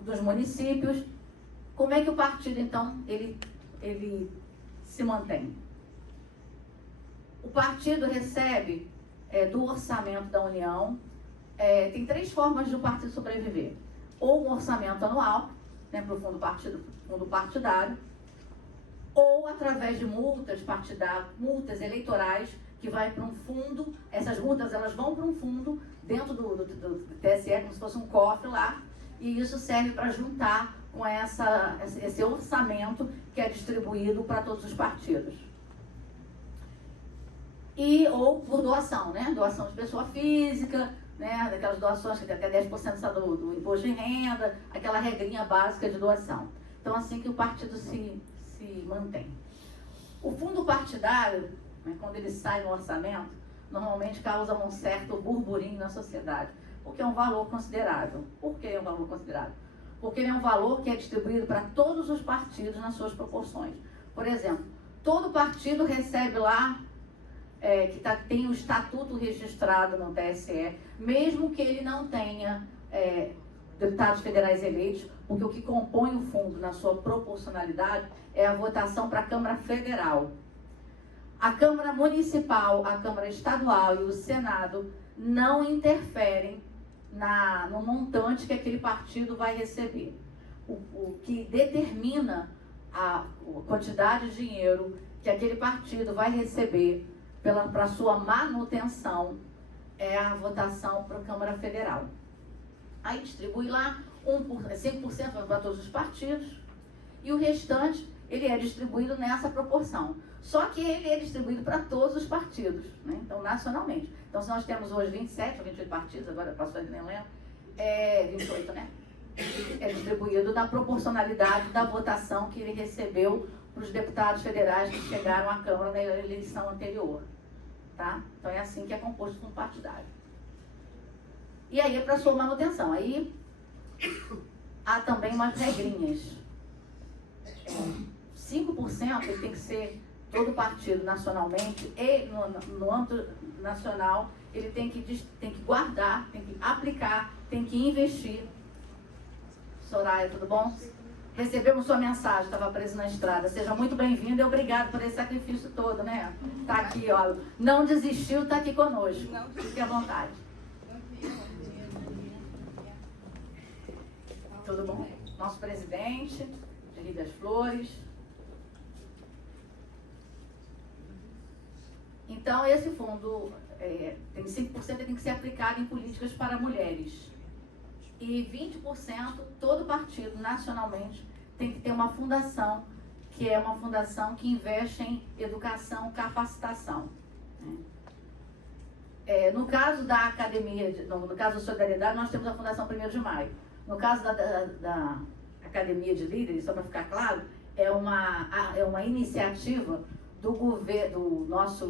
Dos municípios. Como é que o partido, então, ele se mantém? O partido recebe do orçamento da União, tem 3 formas de o partido sobreviver. Ou um orçamento anual, né, para o fundo partidário, ou através de multas multas eleitorais, que vai para um fundo. Essas multas, elas vão para um fundo dentro do TSE, como se fosse um cofre lá, e isso serve para juntar com esse orçamento que é distribuído para todos os partidos. Ou por doação, né? Doação de pessoa física, né? Daquelas doações que tem até 10% do imposto de renda, aquela regrinha básica de doação. Então, assim que o partido se mantém. O fundo partidário, né, quando ele sai no orçamento, normalmente causa um certo burburinho na sociedade, porque é um valor considerável. Por que é um valor considerável? Porque ele é um valor que é distribuído para todos os partidos nas suas proporções. Por exemplo, todo partido recebe lá, tem o estatuto registrado no TSE, mesmo que ele não tenha deputados federais eleitos, porque o que compõe o fundo na sua proporcionalidade é a votação para a Câmara Federal. A Câmara Municipal, a Câmara Estadual e o Senado não interferem no montante que aquele partido vai receber. O que determina a quantidade de dinheiro que aquele partido vai receber para sua manutenção é a votação para a Câmara Federal. Aí distribui lá 5% para todos os partidos e o restante ele é distribuído nessa proporção. Só que ele é distribuído para todos os partidos, né? Então, nacionalmente. Então, se nós temos hoje 27 ou 28 partidos, agora passou, nem lembro, 28, né? É distribuído na proporcionalidade da votação que ele recebeu para os deputados federais que chegaram à Câmara na eleição anterior. Tá? Então, é assim que é composto o fundo partidário. E aí é para sua manutenção. Aí há também umas regrinhas. 5% ele tem que ser todo partido nacionalmente e no âmbito nacional ele tem que guardar, tem que aplicar, tem que investir. Soraya, tudo bom? Recebemos sua mensagem, estava preso na estrada. Seja muito bem-vindo e obrigado por esse sacrifício todo, né? Tá aqui, ó. Não desistiu, tá aqui conosco. Fique à vontade. Tudo bom? nosso presidente, Rio das Flores. Então, esse fundo, tem 5% tem que ser aplicado em políticas para mulheres. E 20%, todo partido, nacionalmente, tem que ter uma fundação, que é uma fundação que investe em educação, capacitação. No caso da academia, no caso da Solidariedade, nós temos a Fundação 1º de Maio. No caso da Academia de Líderes, só para ficar claro, é uma iniciativa do governo, nossa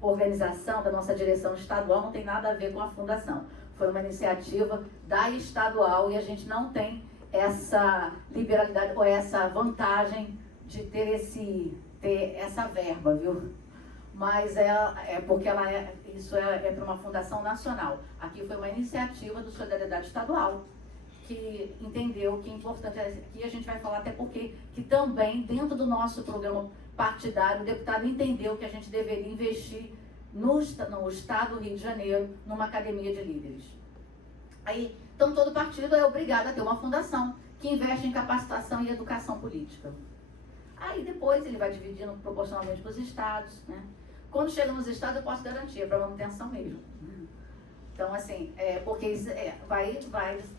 organização, da nossa direção estadual, não tem nada a ver com a fundação. Foi uma iniciativa da estadual e a gente não tem essa liberalidade ou essa vantagem de ter essa verba, viu? Mas porque isso é para uma fundação nacional. Aqui foi uma iniciativa do Solidariedade Estadual, que entendeu que é importante, aqui a gente vai falar até porque, que também dentro do nosso programa partidário, o deputado entendeu que a gente deveria investir no estado do Rio de Janeiro, numa academia de líderes. Então todo partido é obrigado a ter uma fundação que investe em capacitação e educação política. Aí depois ele vai dividindo proporcionalmente para os estados, né? Quando chega nos estados eu posso garantir, é para manutenção mesmo. Então assim, porque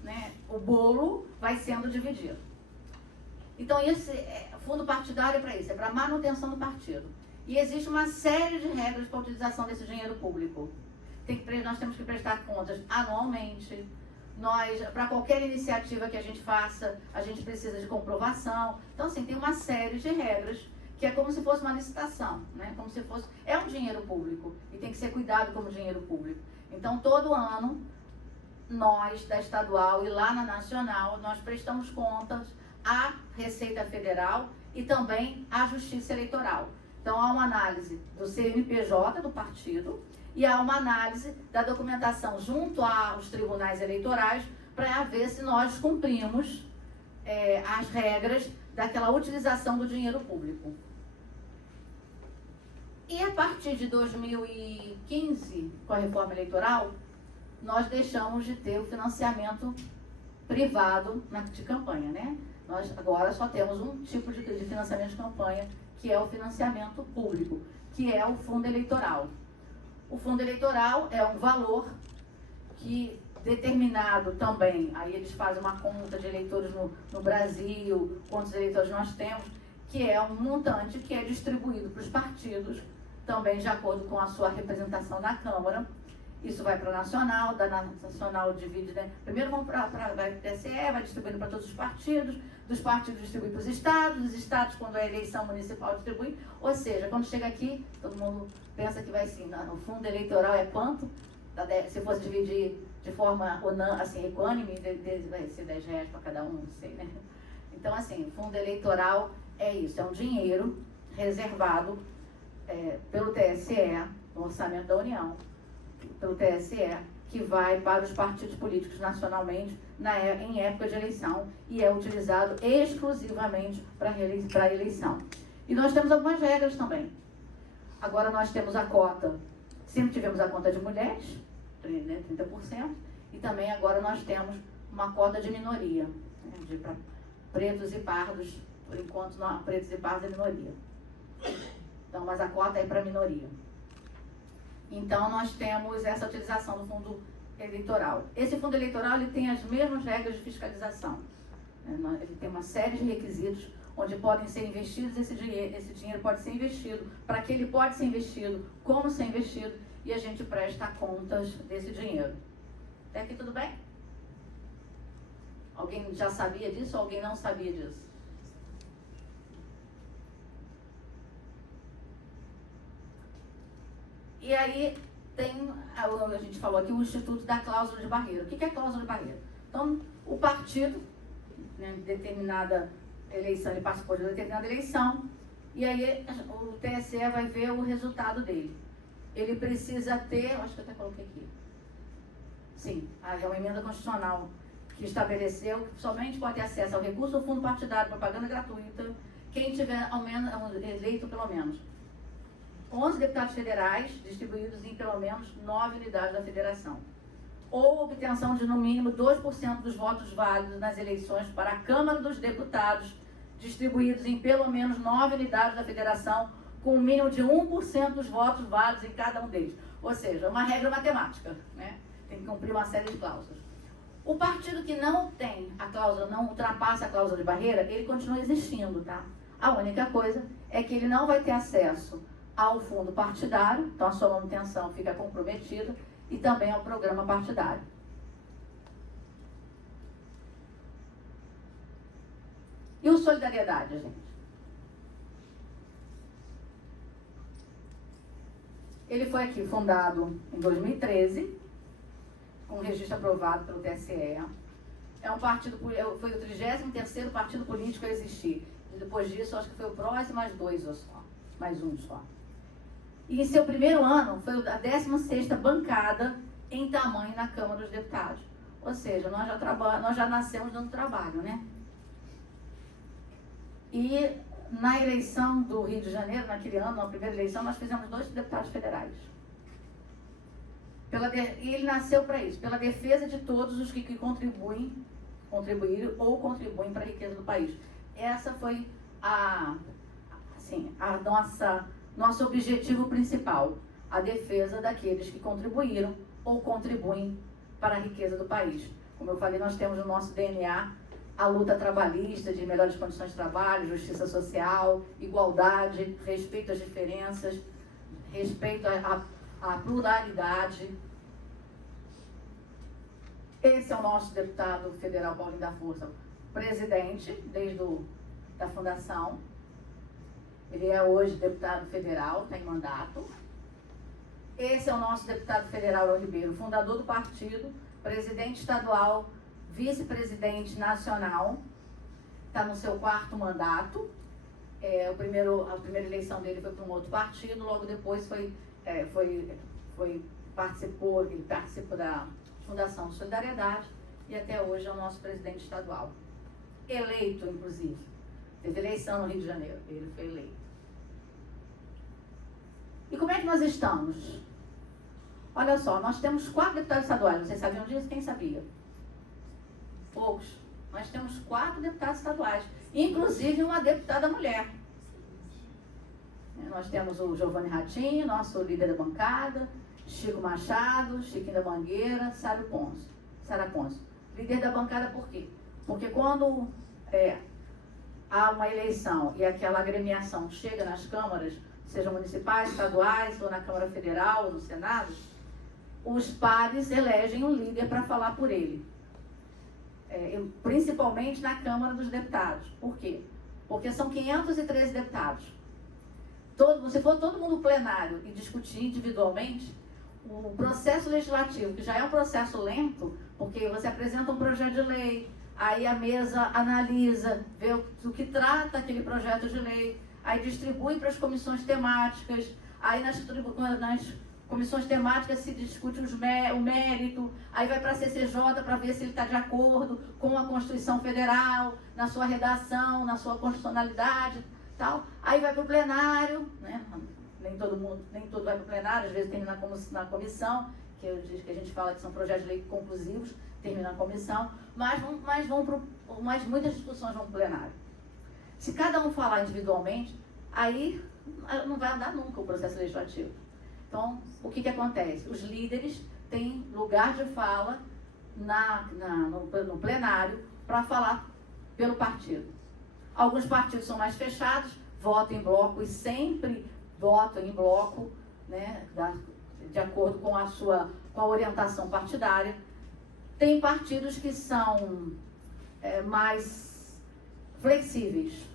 né, o bolo vai sendo dividido. Então esse fundo partidário é para isso, é para manutenção do partido. E existe uma série de regras para a utilização desse dinheiro público. Nós temos que prestar contas anualmente. Para qualquer iniciativa que a gente faça, a gente precisa de comprovação. Então, assim, tem uma série de regras que é como se fosse uma licitação, né? Como se fosse... É um dinheiro público e tem que ser cuidado como dinheiro público. Então, todo ano, nós, da estadual e lá na nacional, nós prestamos contas à Receita Federal e também à Justiça Eleitoral. Então, há uma análise do CNPJ do partido e há uma análise da documentação junto aos tribunais eleitorais para ver se nós cumprimos as regras daquela utilização do dinheiro público. E a partir de 2015, com a reforma eleitoral, nós deixamos de ter o financiamento privado de campanha, né? Nós agora só temos um tipo de financiamento de campanha, que é o financiamento público, que é o fundo eleitoral. O fundo eleitoral é um valor que determinado também, aí eles fazem uma conta de eleitores no Brasil, quantos eleitores nós temos, que é um montante que é distribuído para os partidos, também de acordo com a sua representação na Câmara. Isso vai para a Nacional, da Nacional divide, né? Primeiro vai para o TSE, vai distribuindo para todos os partidos, dos partidos distribui para os estados, dos estados, quando é eleição municipal, distribui. Ou seja, quando chega aqui, todo mundo pensa que vai assim, o fundo eleitoral é quanto? Se fosse dividir de forma assim, equânime, vai ser R$10 para cada um, não sei, né? Então, assim, o fundo eleitoral é isso, é um dinheiro reservado pelo TSE, no orçamento da União, pelo TSE, que vai para os partidos políticos nacionalmente em época de eleição e é utilizado exclusivamente para a eleição. E nós temos algumas regras também. Agora nós temos a cota, sempre tivemos a cota de mulheres, né, 30%, e também agora nós temos uma cota de minoria, né, para pretos e pardos, por enquanto pretos e pardos é minoria. Então, mas a cota é para minoria. Então, nós temos essa utilização do fundo eleitoral. Esse fundo eleitoral ele tem as mesmas regras de fiscalização. Ele tem uma série de requisitos onde podem ser investidos, esse dinheiro pode ser investido, para que ele pode ser investido, como ser investido, e a gente presta contas desse dinheiro. Até aqui tudo bem? Alguém já sabia disso ou alguém não sabia disso? E aí a gente falou aqui o Instituto da Cláusula de Barreira. O que é cláusula de barreira? Então, o partido, né, determinada eleição, ele participou de determinada eleição, e aí o TSE vai ver o resultado dele. Ele precisa ter, acho que eu até coloquei aqui, sim, é uma emenda constitucional que estabeleceu que somente pode ter acesso ao recurso do fundo partidário, propaganda gratuita, quem tiver eleito pelo menos 11 deputados federais distribuídos em pelo menos 9 unidades da federação. ou obtenção de no mínimo 2% dos votos válidos nas eleições para a Câmara dos Deputados, distribuídos em pelo menos 9 unidades da federação, com um mínimo de 1% dos votos válidos em cada um deles. Ou seja, uma regra matemática, né? Tem que cumprir uma série de cláusulas. O partido que não tem a cláusula, não ultrapassa a cláusula de barreira, ele continua existindo, tá? A única coisa é que ele não vai ter acesso ao fundo partidário, então a sua manutenção fica comprometida, e também ao programa partidário. E o Solidariedade, gente? Ele foi aqui fundado em 2013, com um registro aprovado pelo TSE. É um partido, foi o 33º partido político a existir. E depois disso, acho que foi o PROS mais dois ou só, mais um só. E em seu primeiro ano, foi a 16ª bancada em tamanho na Câmara dos Deputados. Ou seja, nós já nascemos dando trabalho, né? E na eleição do Rio de Janeiro, naquele ano, na primeira eleição, nós fizemos 2 deputados federais. E ele nasceu para isso, pela defesa de todos os que contribuíram ou contribuem para a riqueza do país. Essa foi nosso objetivo principal, a defesa daqueles que contribuíram ou contribuem para a riqueza do país. Como eu falei, nós temos no nosso DNA a luta trabalhista, de melhores condições de trabalho, justiça social, igualdade, respeito às diferenças, respeito à pluralidade. Esse é o nosso deputado federal Paulinho da Força, presidente desde da fundação. Ele é hoje deputado federal, tem mandato. Esse é o nosso deputado federal Aurélio Ribeiro, fundador do partido, presidente estadual, vice-presidente nacional, está no seu 4º mandato. A primeira eleição dele foi para um outro partido, logo depois ele participou da Fundação de Solidariedade e até hoje é o nosso presidente estadual. Eleito, inclusive. Teve eleição no Rio de Janeiro, ele foi eleito. E como é que nós estamos? Olha só, nós temos 4 deputados estaduais, vocês sabiam disso? Quem sabia? Poucos. Nós temos 4 deputados estaduais, inclusive uma deputada mulher. Nós temos o Giovanni Ratinho, nosso líder da bancada, Chico Machado, Chiquinho da Mangueira, Sara Ponce. Líder da bancada por quê? Porque quando há uma eleição e aquela agremiação chega nas câmaras, sejam municipais, estaduais, ou na Câmara Federal, ou no Senado, os pares elegem um líder para falar por ele. Principalmente na Câmara dos Deputados. Por quê? Porque são 513 deputados. Se for todo mundo plenário e discutir individualmente, o processo legislativo, que já é um processo lento, porque você apresenta um projeto de lei, aí a mesa analisa, vê o que trata aquele projeto de lei, aí distribui para as comissões temáticas, aí nas comissões temáticas se discute o mérito, aí vai para a CCJ para ver se ele está de acordo com a Constituição Federal, na sua redação, na sua constitucionalidade, tal. Aí vai para o plenário, né? Nem tudo vai para o plenário, às vezes termina na comissão, que a gente fala que são projetos de lei conclusivos, termina na comissão, mas muitas discussões vão para o plenário. Se cada um falar individualmente, aí não vai andar nunca o processo legislativo. Então, o que acontece? Os líderes têm lugar de fala no plenário para falar pelo partido. Alguns partidos são mais fechados, votam em bloco e sempre votam em bloco, né, de acordo com a orientação partidária. Tem partidos que são mais flexíveis.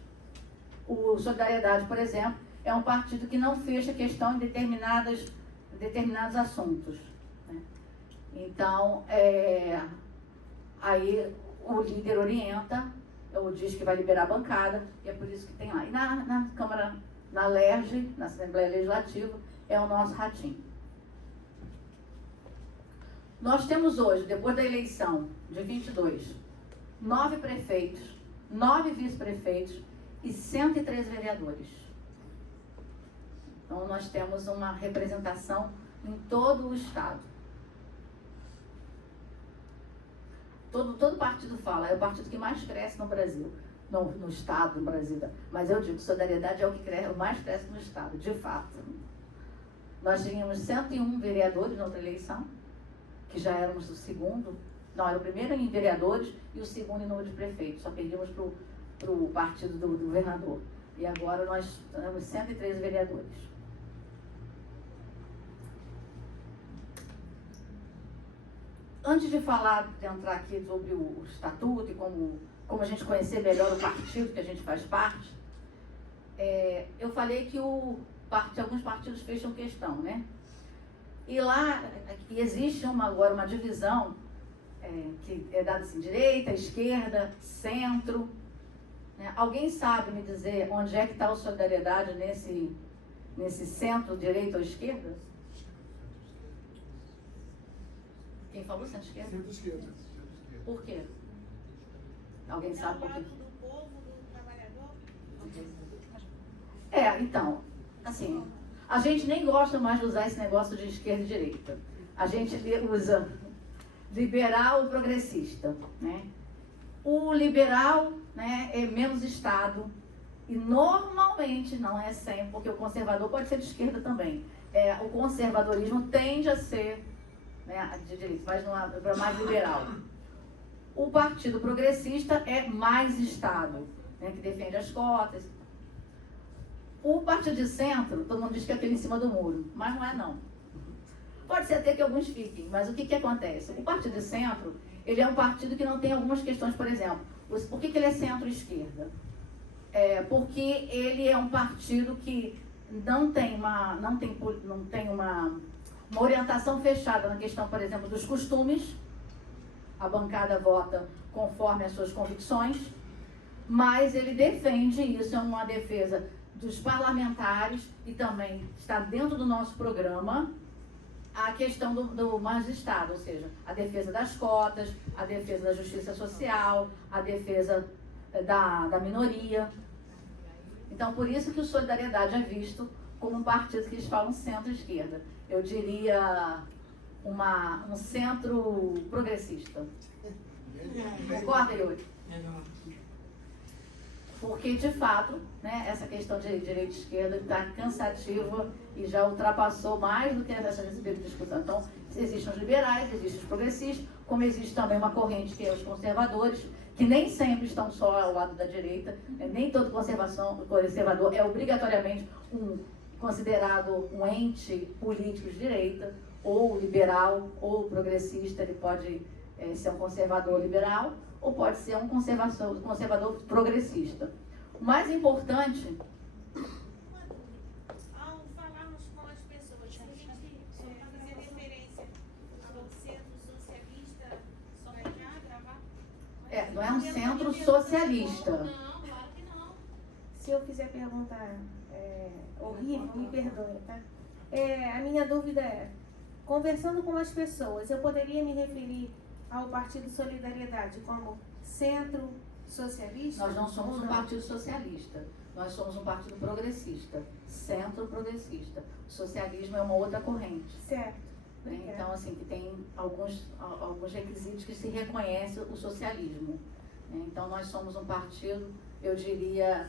O Solidariedade, por exemplo, é um partido que não fecha questão em determinados assuntos, né? Então, aí o líder orienta, ou diz que vai liberar a bancada, e é por isso que tem lá. E na Câmara, na LERJ, na Assembleia Legislativa, é o nosso Ratinho. Nós temos hoje, depois da eleição de 22, 9 prefeitos, 9 vice-prefeitos e 103 vereadores. Então, nós temos uma representação em todo o estado. todo partido fala, é o partido que mais cresce no Brasil, no Estado, no Brasil. Mas eu digo, Solidariedade é o que mais cresce no Estado, de fato. Nós tínhamos 101 vereadores na outra eleição, que já éramos o segundo, não, era o primeiro em vereadores e o segundo em número de prefeitos, só perdíamos para o partido do governador. E agora nós temos 113 vereadores. Antes de entrar aqui sobre o estatuto e como a gente conhecer melhor o partido que a gente faz parte, eu falei que alguns partidos fecham questão, né? E lá existe agora uma divisão que é dada assim, direita, esquerda, centro. Né? Alguém sabe me dizer onde é que está a Solidariedade nesse centro, direita ou esquerda? Quem falou centro-esquerda? Centro-esquerda. Por quê? Alguém sabe por quê? Do povo, do trabalhador? Então, assim, a gente nem gosta mais de usar esse negócio de esquerda e direita. A gente usa liberal e progressista, né? O liberal, né, é menos Estado e normalmente, não é sempre, porque o conservador pode ser de esquerda também. O conservadorismo tende a ser, né, de direita, mas não é mais liberal. O Partido Progressista é mais Estado, né, que defende as cotas. O Partido de Centro, todo mundo diz que é aquele em cima do muro, mas não é não. Pode ser até que alguns fiquem, mas o que acontece? O Partido de Centro, ele é um partido que não tem algumas questões, por exemplo, por que ele é centro-esquerda? Porque ele é um partido que não tem uma orientação fechada na questão, por exemplo, dos costumes. A bancada vota conforme as suas convicções, mas ele defende, isso é uma defesa dos parlamentares e também está dentro do nosso programa, a questão do magistrado, ou seja, a defesa das cotas, a defesa da justiça social, a defesa da minoria. Então, por isso que o Solidariedade é visto como um partido que eles falam centro-esquerda. Eu diria um centro progressista. Concorda, Yuri? Porque, de fato, né, essa questão de direita e esquerda está cansativa e já ultrapassou mais do que essa discussão. Então, existem os liberais, existem os progressistas, como existe também uma corrente que é os conservadores, que nem sempre estão só ao lado da direita, né? Nem todo conservador é obrigatoriamente considerado um ente político de direita, ou liberal, ou progressista. Ele pode ser um conservador liberal, ou pode ser um conservador progressista. O mais importante... Ao falarmos com as pessoas, se a gente fazer referência ao centro socialista, só para já gravar? não é um centro socialista. Não, claro que não. Se eu quiser perguntar, horrível, me perdoe, tá? A minha dúvida conversando com as pessoas, eu poderia me referir ao Partido Solidariedade como centro socialista? Nós não somos um partido socialista, nós somos um partido progressista, centro progressista. O socialismo é uma outra corrente. Certo. Né? Então, assim, que tem alguns requisitos que se reconhece o socialismo. Né? Então, nós somos um partido, eu diria,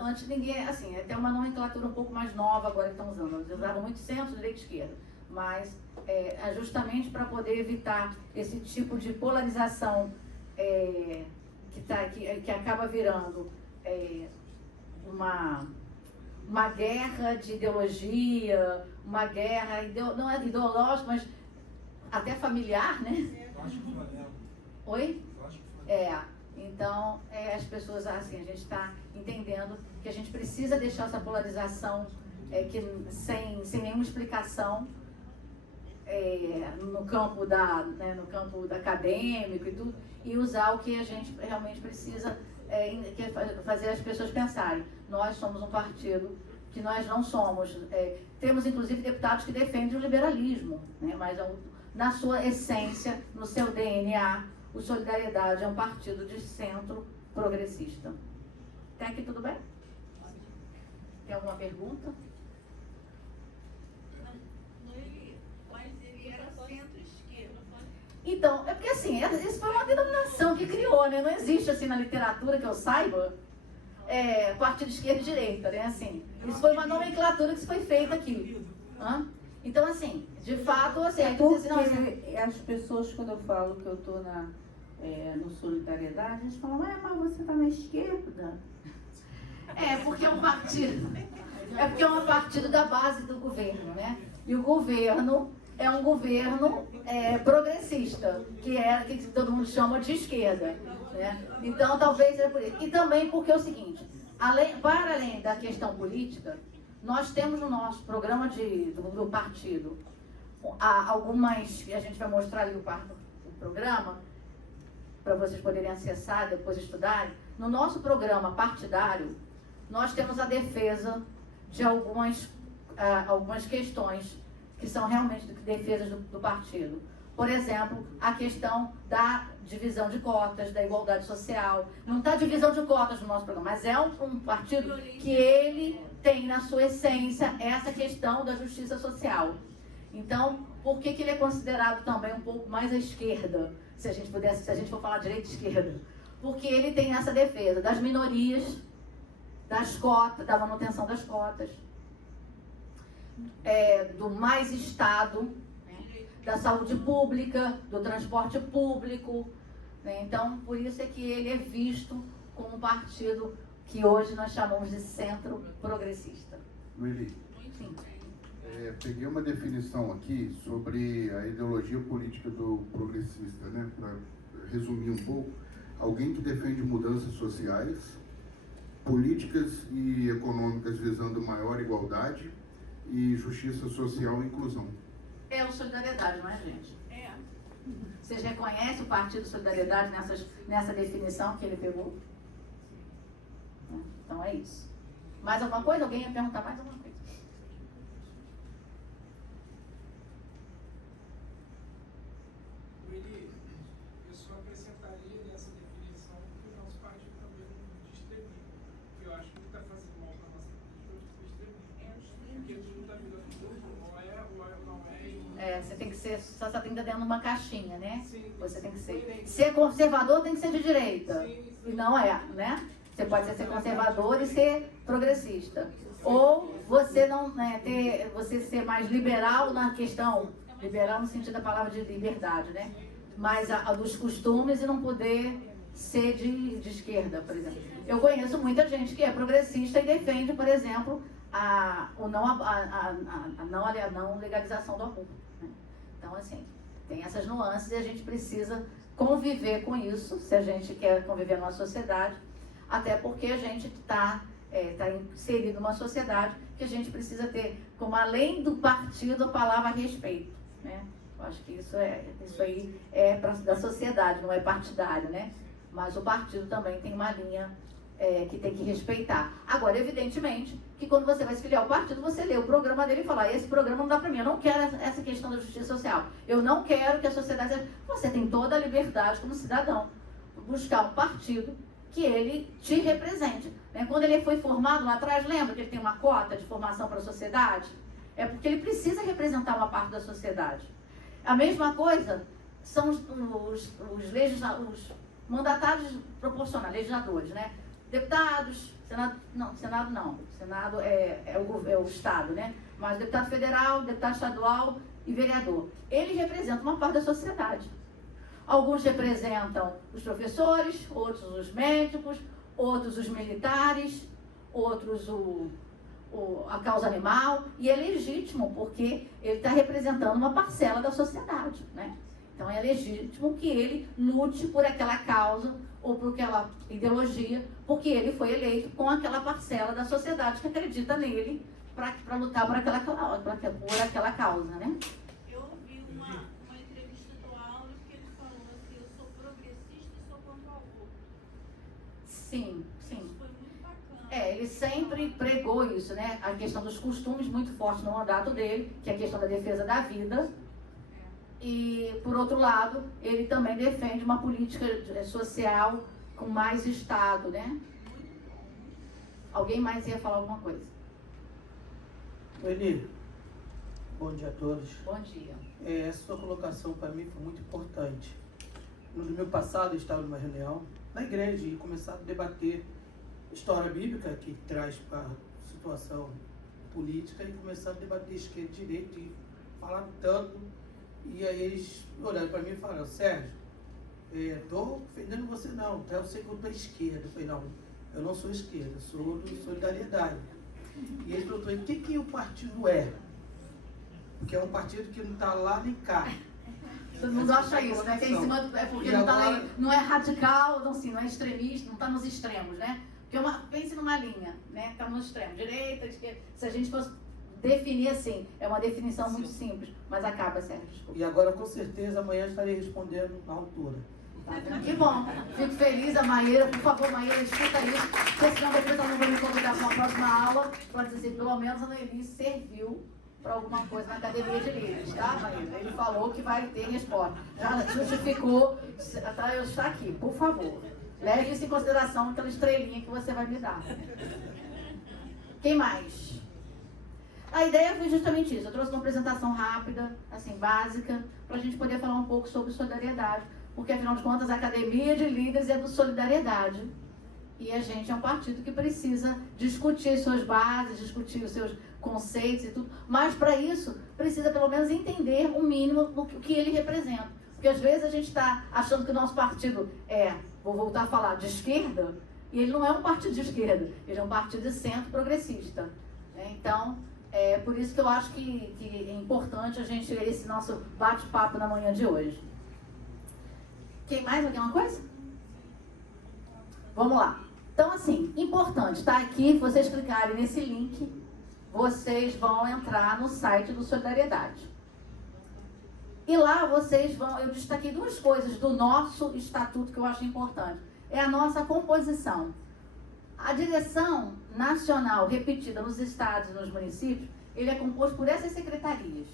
antes ninguém, assim, é até uma nomenclatura um pouco mais nova agora que estão usando. Eles usavam muito centro, direita e esquerda. Mas é justamente para poder evitar esse tipo de polarização que acaba virando uma guerra de ideologia, uma guerra, não é ideológica, mas até familiar, né? Oi? Então, as pessoas, assim, a gente está entendendo que a gente precisa deixar essa polarização sem nenhuma explicação no campo acadêmico e tudo, e usar o que a gente realmente precisa, que é fazer as pessoas pensarem. Nós somos um partido que nós não somos, temos inclusive deputados que defendem o liberalismo, né? Mas na sua essência, no seu DNA, o Solidariedade é um partido de centro progressista. Até aqui tudo bem? Tem alguma pergunta? Mas ele era centro-esquerda. Então, é porque assim, isso foi uma denominação que criou, né? Não existe assim na literatura que eu saiba, partido de esquerda e direita, né? Assim, isso foi uma nomenclatura que foi feita aqui. Hã? Então, assim, de fato, assim, aí tu diz assim, não, assim, As pessoas, quando eu falo que eu estou no Solidariedade, eles falam, mas você está na esquerda. porque é um partido. É porque é um partido da base do governo, né? E o governo é um governo progressista, que todo mundo chama de esquerda, né? Então, talvez é por isso. E também porque é o seguinte, para além da questão política, nós temos no nosso programa do partido algumas, e a gente vai mostrar ali o programa, para vocês poderem acessar, depois estudarem. No nosso programa partidário, nós temos a defesa de algumas questões que são realmente defesas do partido. Por exemplo, a questão da divisão de cotas, da igualdade social. Não está divisão de cotas no nosso programa, mas é um partido que ele tem na sua essência essa questão da justiça social. Então, por que ele é considerado também um pouco mais à esquerda, se a gente for falar direita e esquerda? Porque ele tem essa defesa das minorias, das cotas, da manutenção das cotas, do mais Estado, né, da saúde pública, do transporte público, né? Então, por isso é que ele é visto como um partido que hoje nós chamamos de centro progressista. Lueli, Sim. peguei uma definição aqui sobre a ideologia política do progressista, né? Para resumir um pouco, alguém que defende mudanças sociais, políticas e econômicas visando maior igualdade e justiça social e inclusão. É o Solidariedade, não é, gente? Vocês reconhecem o Partido Solidariedade nessa definição que ele pegou? Então é isso. Mais alguma coisa? Alguém ia perguntar mais alguma coisa? Ele, eu só acrescentaria nessa definição que o nosso partido também não distribui. Eu acho que o que está fazendo mal para a nossa cultura é o extremismo. Porque tudo está virando tudo, ou não é. Você tem que ser, só tem que estar dentro de uma caixinha, né? Sim. Você tem que ser. Ser conservador tem que ser de direita. Sim. E não né? Você pode ser conservador e ser progressista. Ou você não, né, você ser mais liberal na questão, liberal no sentido da palavra de liberdade, né? Mas a dos costumes e não poder ser de esquerda, por exemplo. Eu conheço muita gente que é progressista e defende, por exemplo, a não legalização do aborto, né? Então, assim, tem essas nuances e a gente precisa conviver com isso, se a gente quer conviver numa sociedade, até porque a gente está inserido numa sociedade que a gente precisa ter, como além do partido, a palavra respeito, né? Eu acho que isso aí é da sociedade, não é partidário, né? Mas o partido também tem uma linha que tem que respeitar. Agora, evidentemente, que quando você vai se filiar ao partido, você lê o programa dele e fala, esse programa não dá para mim, eu não quero essa questão da justiça social, eu não quero que a sociedade... Você tem toda a liberdade como cidadão, buscar um partido que ele te represente, né? Quando ele foi formado lá atrás, lembra que ele tem uma cota de formação para a sociedade? É porque ele precisa representar uma parte da sociedade. A mesma coisa são os mandatários proporcionais, legisladores, né? Deputados, Senado não. Senado é o Estado, né? Mas deputado federal, deputado estadual e vereador. Eles representam uma parte da sociedade. Alguns representam os professores, outros os médicos, outros os militares, outros a causa animal. E é legítimo, porque ele está representando uma parcela da sociedade, né? Então é legítimo que ele lute por aquela causa ou por aquela ideologia, porque ele foi eleito com aquela parcela da sociedade que acredita nele para lutar por aquela causa, né? Eu ouvi uma entrevista do Áureo que ele falou assim, eu sou progressista e sou contra o aborto. Sim. Isso foi muito bacana. Ele sempre pregou isso, né? A questão dos costumes muito forte no mandato dele, que é a questão da defesa da vida. E, por outro lado, ele também defende uma política social com mais Estado, né? Alguém mais ia falar alguma coisa? Eli, Bom dia a todos. Bom dia. Essa sua colocação para mim foi muito importante. No domingo passado eu estava numa reunião na igreja e começaram a debater história bíblica que traz para a situação política e começaram a debater esquerda e direita e falaram tanto. E aí eles olharam para mim e falaram: Sérgio, estou ofendendo você não, eu sei que eu estou à esquerda. Eu falei: não, eu não sou esquerda, sou do Solidariedade. E eles perguntaram: o que o partido é? Porque é um partido que não está lá nem cá. Todo mundo acha isso, né? Que é em cima, é porque não, agora... não é radical, não, assim, não é extremista, não está nos extremos, né? Porque pense numa linha, né? Está no extremo, direita, esquerda. Se a gente fosse definir assim, é uma definição muito simples, mas acaba, Sérgio. Desculpa. E agora, com certeza, amanhã estarei respondendo na altura. Tá, que bom. Fico feliz, a Maíra. Por favor, Maíra, escuta isso. Porque senão depois ela não vai me convidar para uma próxima aula. Pode dizer assim, pelo menos a Noeli serviu para alguma coisa na academia de líderes, tá, Maíra? Ele falou que vai ter resposta. Já justificou, está aqui, por favor. Leve isso em consideração aquela estrelinha que você vai me dar. Quem mais? A ideia foi justamente isso. Eu trouxe uma apresentação rápida, assim, básica, para a gente poder falar um pouco sobre solidariedade. Porque, afinal de contas, a academia de líderes é do Solidariedade. E a gente é um partido que precisa discutir suas bases, discutir os seus conceitos e tudo. Mas, para isso, precisa pelo menos entender o mínimo do que ele representa. Porque, às vezes, a gente está achando que o nosso partido vou voltar a falar, de esquerda, e ele não é um partido de esquerda, ele é um partido de centro progressista. Então, é por isso que eu acho que é importante a gente ter esse nosso bate-papo na manhã de hoje. Quem mais? Alguma coisa? Vamos lá. Então, assim, importante, tá aqui, se vocês clicarem nesse link, vocês vão entrar no site do Solidariedade. E lá vocês vão, eu destaquei duas coisas do nosso estatuto que eu acho importante. É a nossa composição. A direção nacional repetida nos estados e nos municípios, ele é composto por essas secretarias.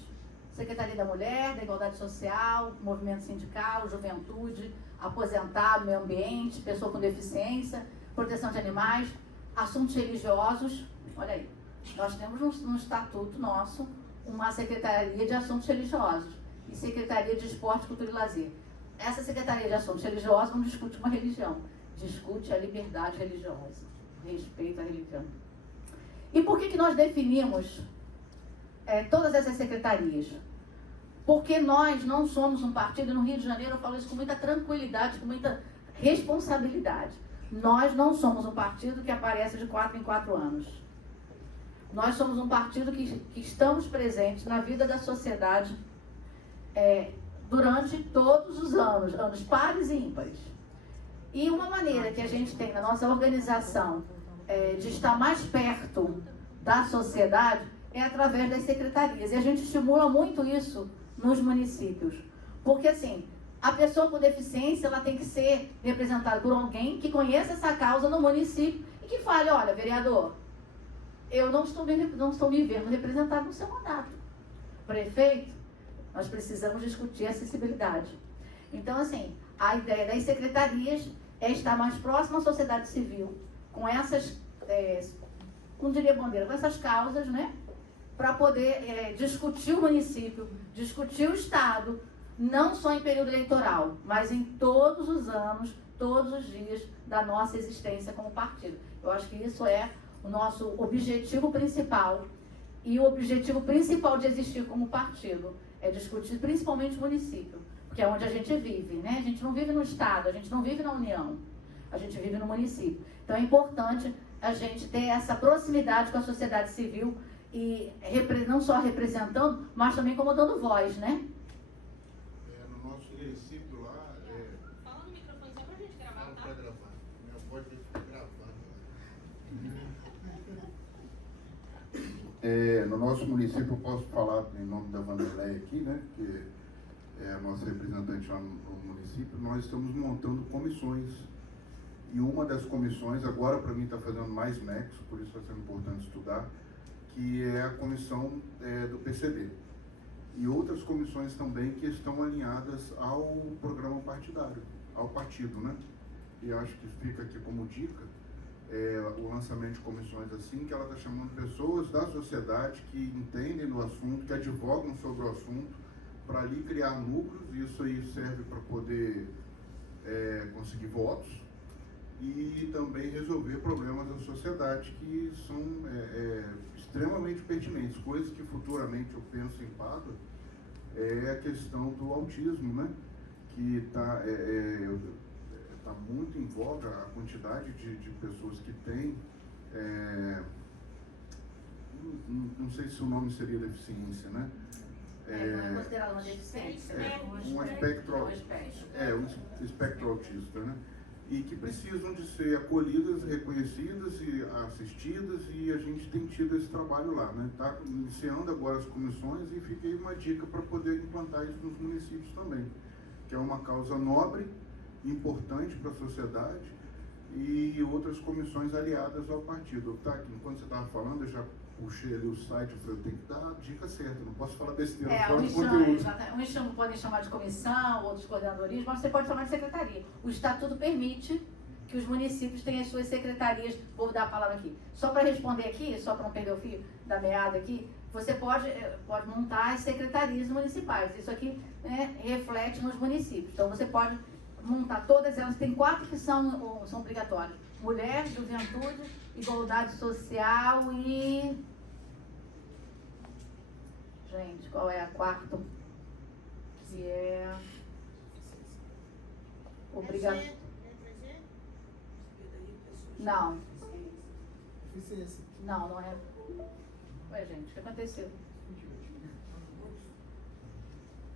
Secretaria da Mulher, da Igualdade Social, Movimento Sindical, Juventude, Aposentado, Meio Ambiente, Pessoa com Deficiência, Proteção de Animais, Assuntos Religiosos. Olha aí, nós temos no estatuto nosso uma Secretaria de Assuntos Religiosos e Secretaria de Esporte, Cultura e Lazer. Essa Secretaria de Assuntos Religiosos não discute uma religião, discute a liberdade religiosa, respeito à religião. E por que nós definimos todas essas secretarias? Porque nós não somos um partido, no Rio de Janeiro eu falo isso com muita tranquilidade, com muita responsabilidade. Nós não somos um partido que aparece de 4 em 4 anos. Nós somos um partido que estamos presentes na vida da sociedade durante todos os anos, anos pares e ímpares. E uma maneira que a gente tem na nossa organização de estar mais perto da sociedade é através das secretarias. E a gente estimula muito isso nos municípios. Porque, assim, a pessoa com deficiência, ela tem que ser representada por alguém que conheça essa causa no município e que fale: olha, vereador, eu não estou me vendo representado no seu mandato. Prefeito, nós precisamos discutir acessibilidade. Então, assim, a ideia das secretarias é estar mais próximo à sociedade civil, com essas, não diria bandeira, com essas causas, né? Para poder discutir o município, discutir o Estado, não só em período eleitoral, mas em todos os anos, todos os dias da nossa existência como partido. Eu acho que isso é o nosso objetivo principal. E o objetivo principal de existir como partido é discutir principalmente o município, porque é onde a gente vive, né? A gente não vive no Estado, a gente não vive na União, a gente vive no município. Então é importante a gente ter essa proximidade com a sociedade civil e não só representando, mas também como dando voz, né? No nosso município lá... Fala no microfone só pra gente gravar, tá? Pra gravar. Minha voz vai ficar gravada. No nosso município, eu posso falar em nome da Vanderlei aqui, né? Que é a nossa representante lá no município. Nós estamos montando comissões. E uma das comissões, agora para mim está fazendo mais nexo, por isso vai ser importante estudar, que é a comissão do PCB. E outras comissões também que estão alinhadas ao programa partidário, ao partido, né? E acho que fica aqui como dica o lançamento de comissões assim, que ela está chamando pessoas da sociedade que entendem do assunto, que advogam sobre o assunto, para ali criar núcleos. Isso aí serve para poder conseguir votos e também resolver problemas da sociedade que são extremamente pertinentes. Coisas que futuramente eu penso em Pádua é a questão do autismo, né? Que está muito em voga a quantidade de pessoas que têm, não sei se o nome seria deficiência, né? Não é considerado uma deficiência. Um espectro autista, né? E que precisam de ser acolhidas, reconhecidas e assistidas, e a gente tem tido esse trabalho lá, né? Está iniciando agora as comissões e fica aí uma dica para poder implantar isso nos municípios também, que é uma causa nobre, importante para a sociedade, e outras comissões aliadas ao partido. Tá, enquanto você estava falando, eu já puxei ali o site, eu falei, eu tenho que dar a dica certa, não posso falar besteira fora do conteúdo. Uns podem chamar de comissão, outros coordenadorismo, mas você pode chamar de secretaria. O Estatuto permite que os municípios tenham as suas secretarias. Vou dar a palavra aqui. Só para responder aqui, só para não perder o fio da meada aqui, você pode montar as secretarias municipais. Isso aqui, né, reflete nos municípios. Então você pode montar todas elas. Tem 4 que são obrigatórias: mulher, juventude, igualdade social e... Gente, qual é a 4ª? Que é... Obrigatório. Não. Não é. Ué, gente, o que aconteceu?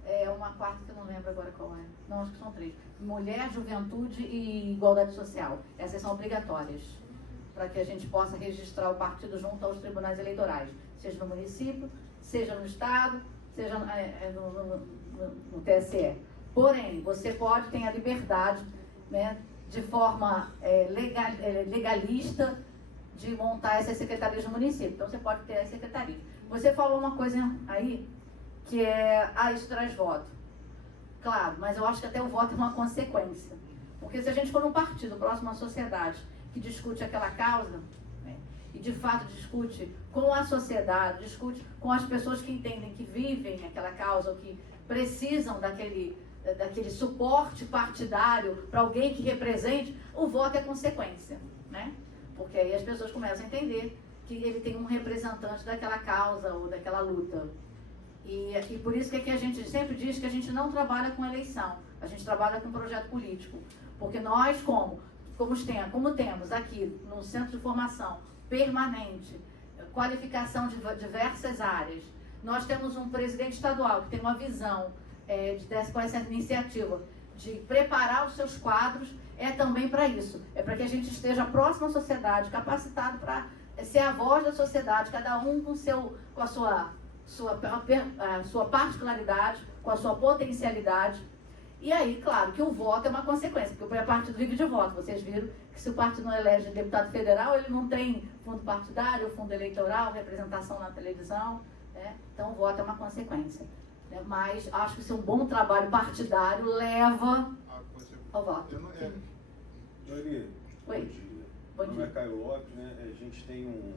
É uma 4ª que eu não lembro agora qual é. Não, acho que são 3. Mulher, juventude e igualdade social. Essas são obrigatórias, para que a gente possa registrar o partido junto aos tribunais eleitorais, seja no município, seja no estado, seja no TSE. Porém, você pode ter a liberdade, né, de forma legalista, de montar essas secretarias no município. Então, você pode ter as secretarias. Você falou uma coisa aí, que é, isso traz voto. Claro, mas eu acho que até o voto é uma consequência. Porque se a gente for um partido próximo à sociedade que discute aquela causa, né, e de fato discute com a sociedade, discute com as pessoas que entendem, que vivem aquela causa, ou que precisam daquele suporte partidário para alguém que represente, o voto é consequência, né? Porque aí as pessoas começam a entender que ele tem um representante daquela causa ou daquela luta. E por isso que a gente sempre diz que a gente não trabalha com eleição, a gente trabalha com projeto político. Porque nós, como temos aqui no Centro de Formação Permanente, qualificação de diversas áreas, nós temos um presidente estadual que tem uma visão com essa iniciativa de preparar os seus quadros, também para isso. É para que a gente esteja próximo à sociedade, capacitado para ser a voz da sociedade, cada um com a sua particularidade, com a sua potencialidade. E aí, claro, que o voto é uma consequência, porque o partido vive de voto. Vocês viram que se o partido não elege deputado federal, ele não tem fundo partidário, fundo eleitoral, representação na televisão, né? Então o voto é uma consequência, né? Mas acho que se um bom trabalho partidário leva ao voto. Dori, oi. Bom dia. Meu nome é Caio Lopes, né? A gente tem um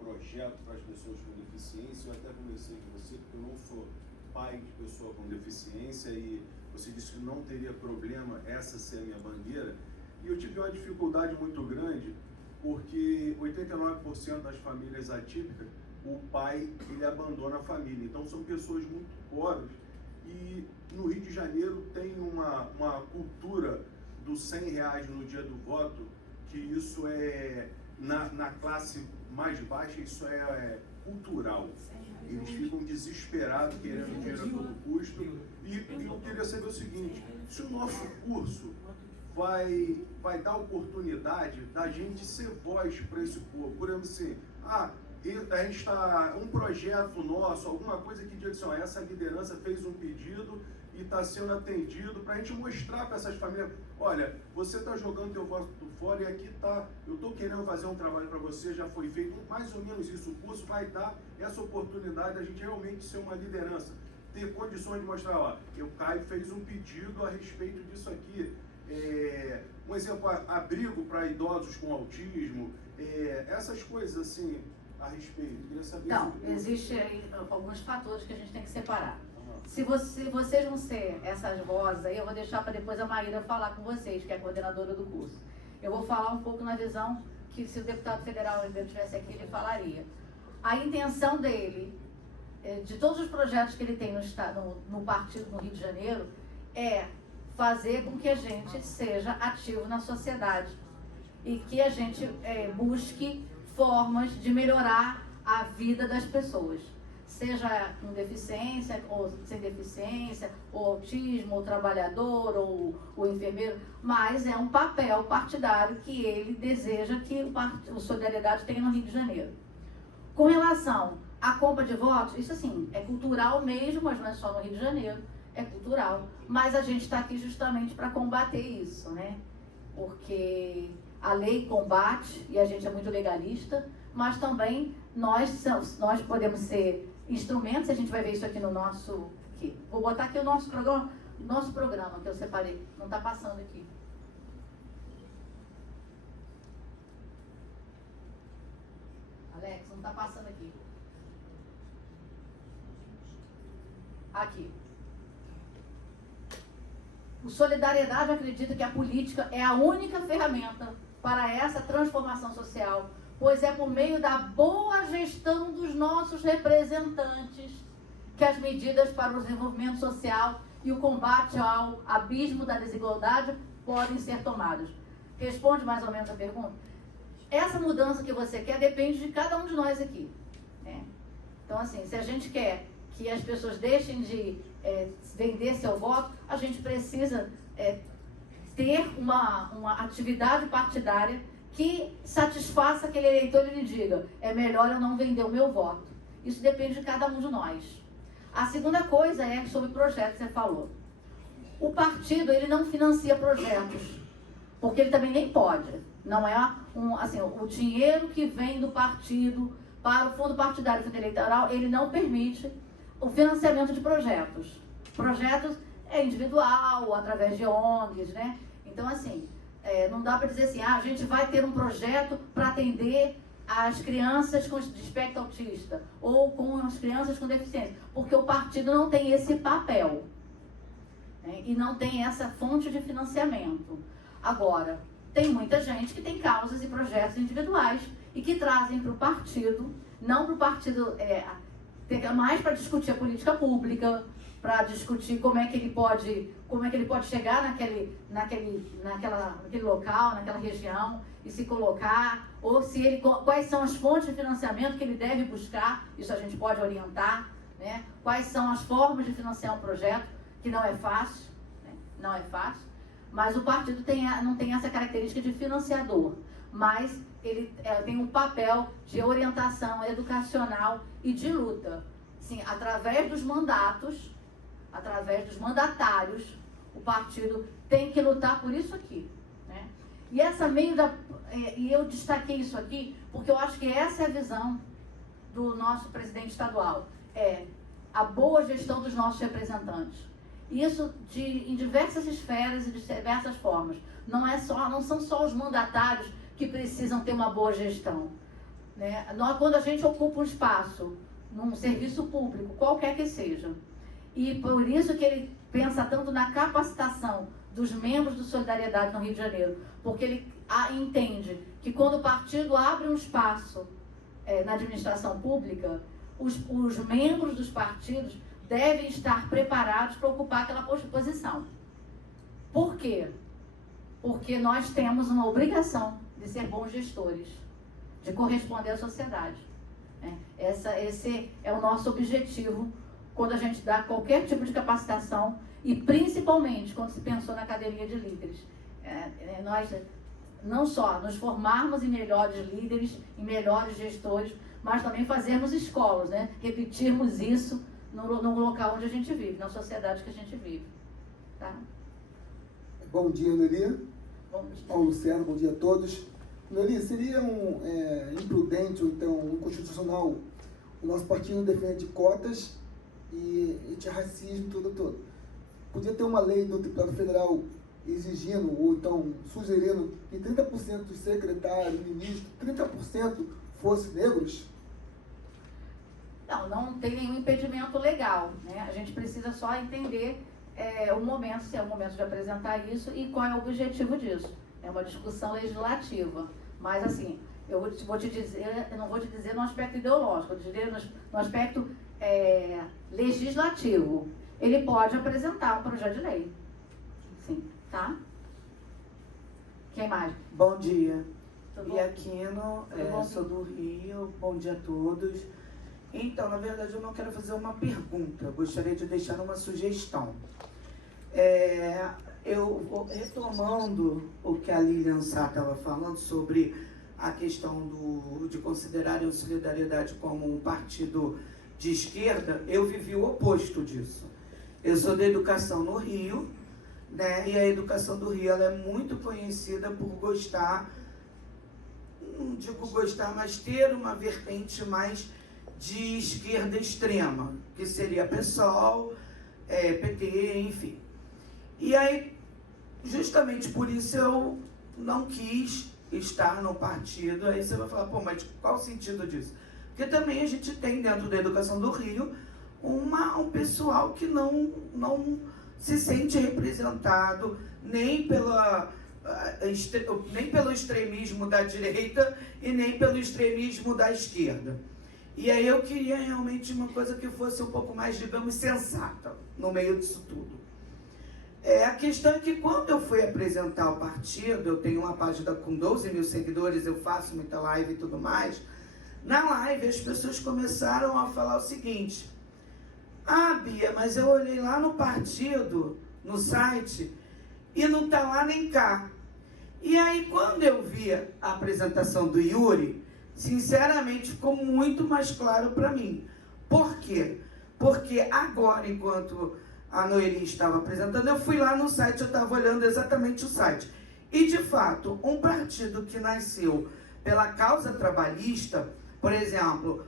projeto para as pessoas com deficiência. Eu até conversei com você, porque eu não sou pai de pessoa com deficiência, e você disse que não teria problema essa ser a minha bandeira. E eu tive uma dificuldade muito grande, porque 89% das famílias atípicas, o pai, ele abandona a família. Então são pessoas muito pobres. E no Rio de Janeiro tem uma cultura dos R$100 no dia do voto, que isso é, na classe mais baixa, isso é cultural. Eles ficam desesperados, querendo dinheiro a todo custo. E eu queria saber o seguinte: se o nosso curso vai dar oportunidade da gente ser voz para esse povo, por exemplo, assim, a gente está, um projeto nosso, alguma coisa que diga assim, essa liderança fez um pedido e está sendo atendido, para a gente mostrar para essas famílias, olha, você está jogando teu voto fora e aqui está, eu estou querendo fazer um trabalho para você, já foi feito, mais ou menos isso. O curso vai dar essa oportunidade da gente realmente ser uma liderança, ter condições de mostrar, o Caio fez um pedido a respeito disso aqui, Um exemplo, abrigo para idosos com autismo, essas coisas assim a respeito. Queria saber. Então, existem alguns fatores que a gente tem que separar. Se vocês vão ser essas vozes aí, eu vou deixar para depois a Maíra falar com vocês, que é a coordenadora do curso. Eu vou falar um pouco na visão que, se o deputado federal estivesse aqui, ele falaria. A intenção dele, de todos os projetos que ele tem no partido no Rio de Janeiro, é fazer com que a gente seja ativo na sociedade e que a gente busque formas de melhorar a vida das pessoas, seja com deficiência ou sem deficiência, ou autismo, ou trabalhador, ou o enfermeiro, mas é um papel partidário que ele deseja que o Solidariedade tenha no Rio de Janeiro. Com relação à compra de votos, isso assim, é cultural mesmo, mas não é só no Rio de Janeiro, é cultural, mas a gente está aqui justamente para combater isso, né? Porque a lei combate, e a gente é muito legalista, mas também nós podemos ser instrumentos, a gente vai ver isso aqui no nosso... Aqui. Vou botar aqui o nosso programa que eu separei, não está passando aqui. Alex, não está passando aqui. Aqui. O Solidariedade acredita que a política é a única ferramenta para essa transformação social, pois é por meio da boa gestão dos nossos representantes que as medidas para o desenvolvimento social e o combate ao abismo da desigualdade podem ser tomadas. Responde mais ou menos a pergunta? Essa mudança que você quer depende de cada um de nós aqui, né? Então, assim, se a gente quer que as pessoas deixem de vender seu voto, a gente precisa ter uma atividade partidária que satisfaça aquele eleitor e lhe diga, é melhor eu não vender o meu voto. Isso depende de cada um de nós. A segunda coisa é sobre projetos, você falou. O partido, ele não financia projetos, porque ele também nem pode. Não é assim, o dinheiro que vem do partido para o fundo partidário, fundo eleitoral, ele não permite o financiamento de projetos. Projetos é individual, através de ONGs, né? Então, assim, não dá para dizer assim, a gente vai ter um projeto para atender as crianças com espectro autista ou com as crianças com deficiência, porque o partido não tem esse papel, né? E não tem essa fonte de financiamento. Agora, tem muita gente que tem causas e projetos individuais e que trazem para o partido, não para o partido, mais para discutir a política pública, para discutir como é que ele pode chegar naquele local, naquela região e se colocar, ou quais são as fontes de financiamento que ele deve buscar, isso a gente pode orientar, né? Quais são as formas de financiar um projeto, que não é fácil, né? Não é fácil, mas o partido não tem essa característica de financiador, mas ele tem um papel de orientação educacional e de luta. Sim, através dos mandatos, através dos mandatários, o partido tem que lutar por isso aqui, né? E e eu destaquei isso aqui porque eu acho que essa é a visão do nosso presidente estadual, a boa gestão dos nossos representantes. Isso em diversas esferas e de diversas formas. Não são só os mandatários que precisam ter uma boa gestão, né? Quando a gente ocupa um espaço num serviço público, qualquer que seja, e por isso que ele pensa tanto na capacitação dos membros do Solidariedade no Rio de Janeiro, porque ele entende que quando o partido abre um espaço na administração pública, os membros dos partidos devem estar preparados para ocupar aquela posição. Por quê? Porque nós temos uma obrigação de ser bons gestores, de corresponder à sociedade, né? Esse é o nosso objetivo quando a gente dá qualquer tipo de capacitação e principalmente quando se pensou na academia de líderes. Nós não só nos formarmos em melhores líderes, em melhores gestores, mas também fazermos escolas, né? Repetirmos isso no local onde a gente vive, na sociedade que a gente vive. Tá? Bom dia, Nelly. Paulo Luciano, bom dia a todos. Nelly, seria imprudente ou então inconstitucional o nosso partido defende cotas e antirracismo todo. Podia ter uma lei do deputado federal exigindo, ou então sugerindo que 30% dos secretários, ministros, 30% fossem negros? Não tem nenhum impedimento legal, né? A gente precisa só entender o momento, se é o momento de apresentar isso e qual é o objetivo disso. É uma discussão legislativa. Mas, assim, eu vou te dizer, eu não vou te dizer no aspecto ideológico, vou te dizer no aspecto legislativo. Ele pode apresentar um projeto de lei. Sim, tá? Quem mais? Bom dia. Tudo E Aquino, sou do Rio. Bom dia a todos. Então, na verdade, eu não quero fazer uma pergunta. Eu gostaria de deixar uma sugestão. Eu, retomando o que a Lilian Sá estava falando sobre a questão de considerar a Solidariedade como um partido de esquerda, eu vivi o oposto disso. Eu sou da educação no Rio, né? E a educação do Rio ela é muito conhecida por gostar, não digo gostar, mas ter uma vertente mais de esquerda extrema, que seria PSOL, PT, enfim. E aí, justamente por isso eu não quis estar no partido. Aí você vai falar, pô, mas qual o sentido disso? Porque também a gente tem dentro da educação do Rio um pessoal que não se sente representado nem pelo extremismo da direita e nem pelo extremismo da esquerda. E aí eu queria realmente uma coisa que fosse um pouco mais, digamos, sensata no meio disso tudo. A questão é que quando eu fui apresentar o partido, eu tenho uma página com 12 mil seguidores, eu faço muita live e tudo mais. Na live as pessoas começaram a falar o seguinte: ah, Bia, mas eu olhei lá no partido, no site, e não tá lá nem cá. E aí quando eu vi a apresentação do Yuri, sinceramente ficou muito mais claro para mim. Por quê? Porque agora, enquanto a Noeli estava apresentando, eu fui lá no site, eu estava olhando exatamente o site. E, de fato, um partido que nasceu pela causa trabalhista, por exemplo,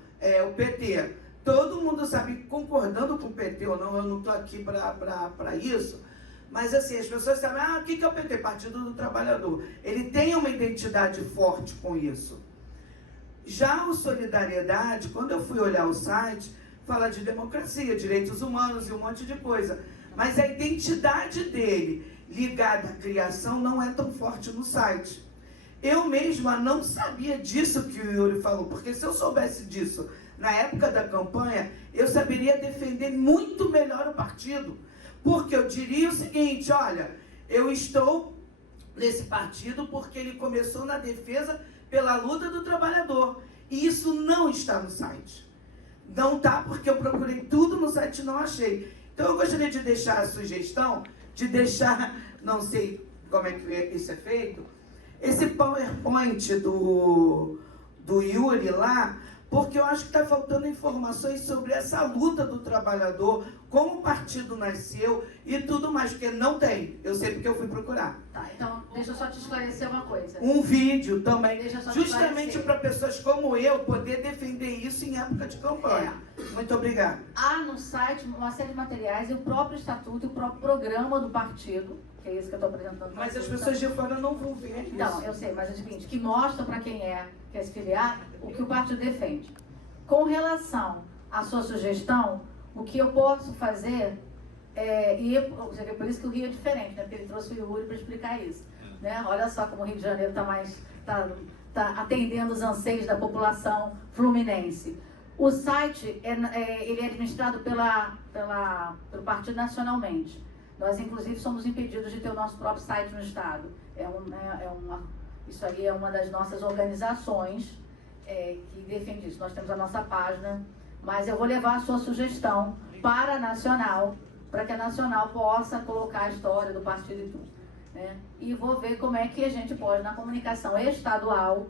o PT, todo mundo sabe, concordando com o PT ou não, eu não estou aqui para isso, mas assim, as pessoas sabem, o que é o PT? Partido do Trabalhador. Ele tem uma identidade forte com isso. Já o Solidariedade, quando eu fui olhar o site, fala de democracia, direitos humanos e um monte de coisa. Mas a identidade dele, ligada à criação, não é tão forte no site. Eu mesma não sabia disso que o Yuri falou, porque se eu soubesse disso na época da campanha, eu saberia defender muito melhor o partido. Porque eu diria o seguinte, olha, eu estou nesse partido porque ele começou na defesa pela luta do trabalhador. E isso não está no site. Não está porque eu procurei tudo no site e não achei. Então eu gostaria de deixar a sugestão, de deixar, não sei como é que isso é feito, esse PowerPoint do Yuri lá, porque eu acho que está faltando informações sobre essa luta do trabalhador, como o partido nasceu e tudo mais, porque não tem. Eu sei porque eu fui procurar. Tá, então deixa eu só te esclarecer uma coisa. Um vídeo também, justamente para pessoas como eu poder defender isso em época de campanha. Muito obrigada. Há no site uma série de materiais e o próprio estatuto e o próprio programa do partido, que é isso que eu estou apresentando. Mas as pessoas de fora não vão ver isso. Não, eu sei, mas é o seguinte, que mostra para quem quer se filiar o que o partido defende. Com relação à sua sugestão, o que eu posso fazer você vê, por isso que o Rio é diferente, né? Porque ele trouxe o Yuri para explicar isso. Né? Olha só como o Rio de Janeiro está atendendo os anseios da população fluminense. O site ele é administrado pelo partido nacionalmente. Nós, inclusive, somos impedidos de ter o nosso próprio site no Estado. Isso aí é uma das nossas organizações que defende isso. Nós temos a nossa página, mas eu vou levar a sua sugestão para a Nacional, para que a Nacional possa colocar a história do partido e tudo. Né? E vou ver como é que a gente pode, na comunicação estadual,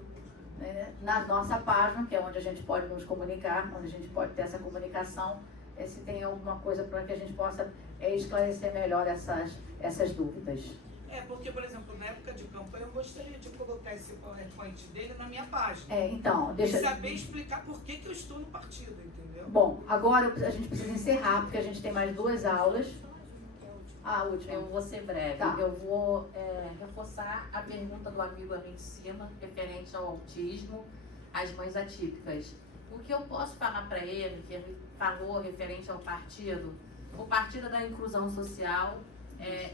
né, na nossa página, que é onde a gente pode nos comunicar, onde a gente pode ter essa comunicação, se tem alguma coisa para que a gente possa esclarecer melhor essas dúvidas. Porque, por exemplo, na época de campanha, eu gostaria de colocar esse PowerPoint dele na minha página. Então, e saber explicar por que eu estou no partido, entendeu? Bom, agora a gente precisa encerrar, porque a gente tem mais 2 aulas. A última. Eu vou ser breve. Tá. Eu vou reforçar a pergunta do amigo ali de cima, referente ao autismo, às mães atípicas. O que eu posso falar para ele, que ele falou referente ao partido, o Partido da Inclusão Social,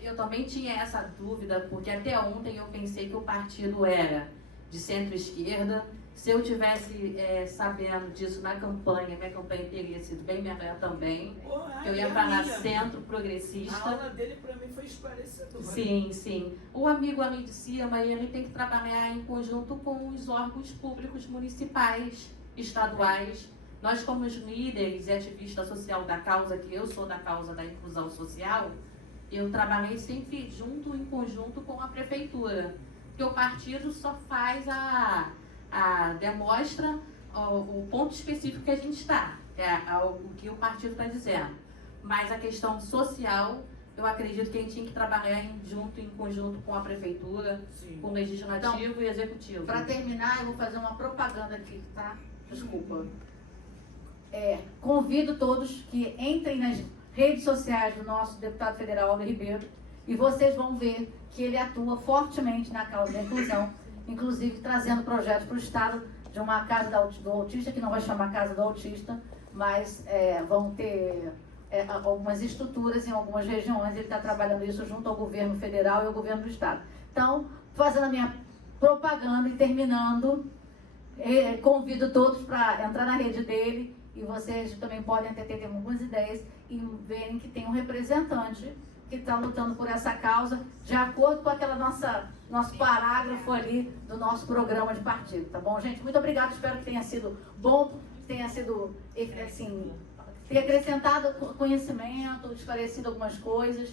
eu também tinha essa dúvida, porque até ontem eu pensei que o partido era de centro-esquerda. Se eu tivesse sabendo disso na campanha, minha campanha teria sido bem melhor também. Eu ia falar centro progressista. A aula dele para mim foi esclarecedora. Sim, sim. O amigo ali de cima, ele tem que trabalhar em conjunto com os órgãos públicos municipais, estaduais. Nós, como os líderes e ativistas social da causa, que eu sou da causa da inclusão social, eu trabalhei sempre em conjunto com a prefeitura. Porque o partido só faz demonstra o ponto específico que a gente está, o que o partido está dizendo. Mas a questão social, eu acredito que a gente tinha que trabalhar em conjunto com a prefeitura, sim, com o legislativo e executivo. Para terminar, eu vou fazer uma propaganda aqui, tá? Desculpa. Convido todos que entrem nas redes sociais do nosso deputado federal, Aldo Ribeiro, e vocês vão ver que ele atua fortemente na causa da inclusão, inclusive trazendo projetos para o Estado de uma casa do autista, que não vai chamar Casa do Autista, mas vão ter algumas estruturas em algumas regiões. Ele está trabalhando isso junto ao governo federal e ao governo do Estado. Então, fazendo a minha propaganda e terminando, convido todos para entrar na rede dele, e vocês também podem ter algumas ideias e verem que tem um representante que está lutando por essa causa, de acordo com aquela nosso parágrafo ali do nosso programa de partido, tá bom, gente? Muito obrigada, espero que tenha sido bom, tenha sido, assim, tenha acrescentado conhecimento, esclarecido algumas coisas.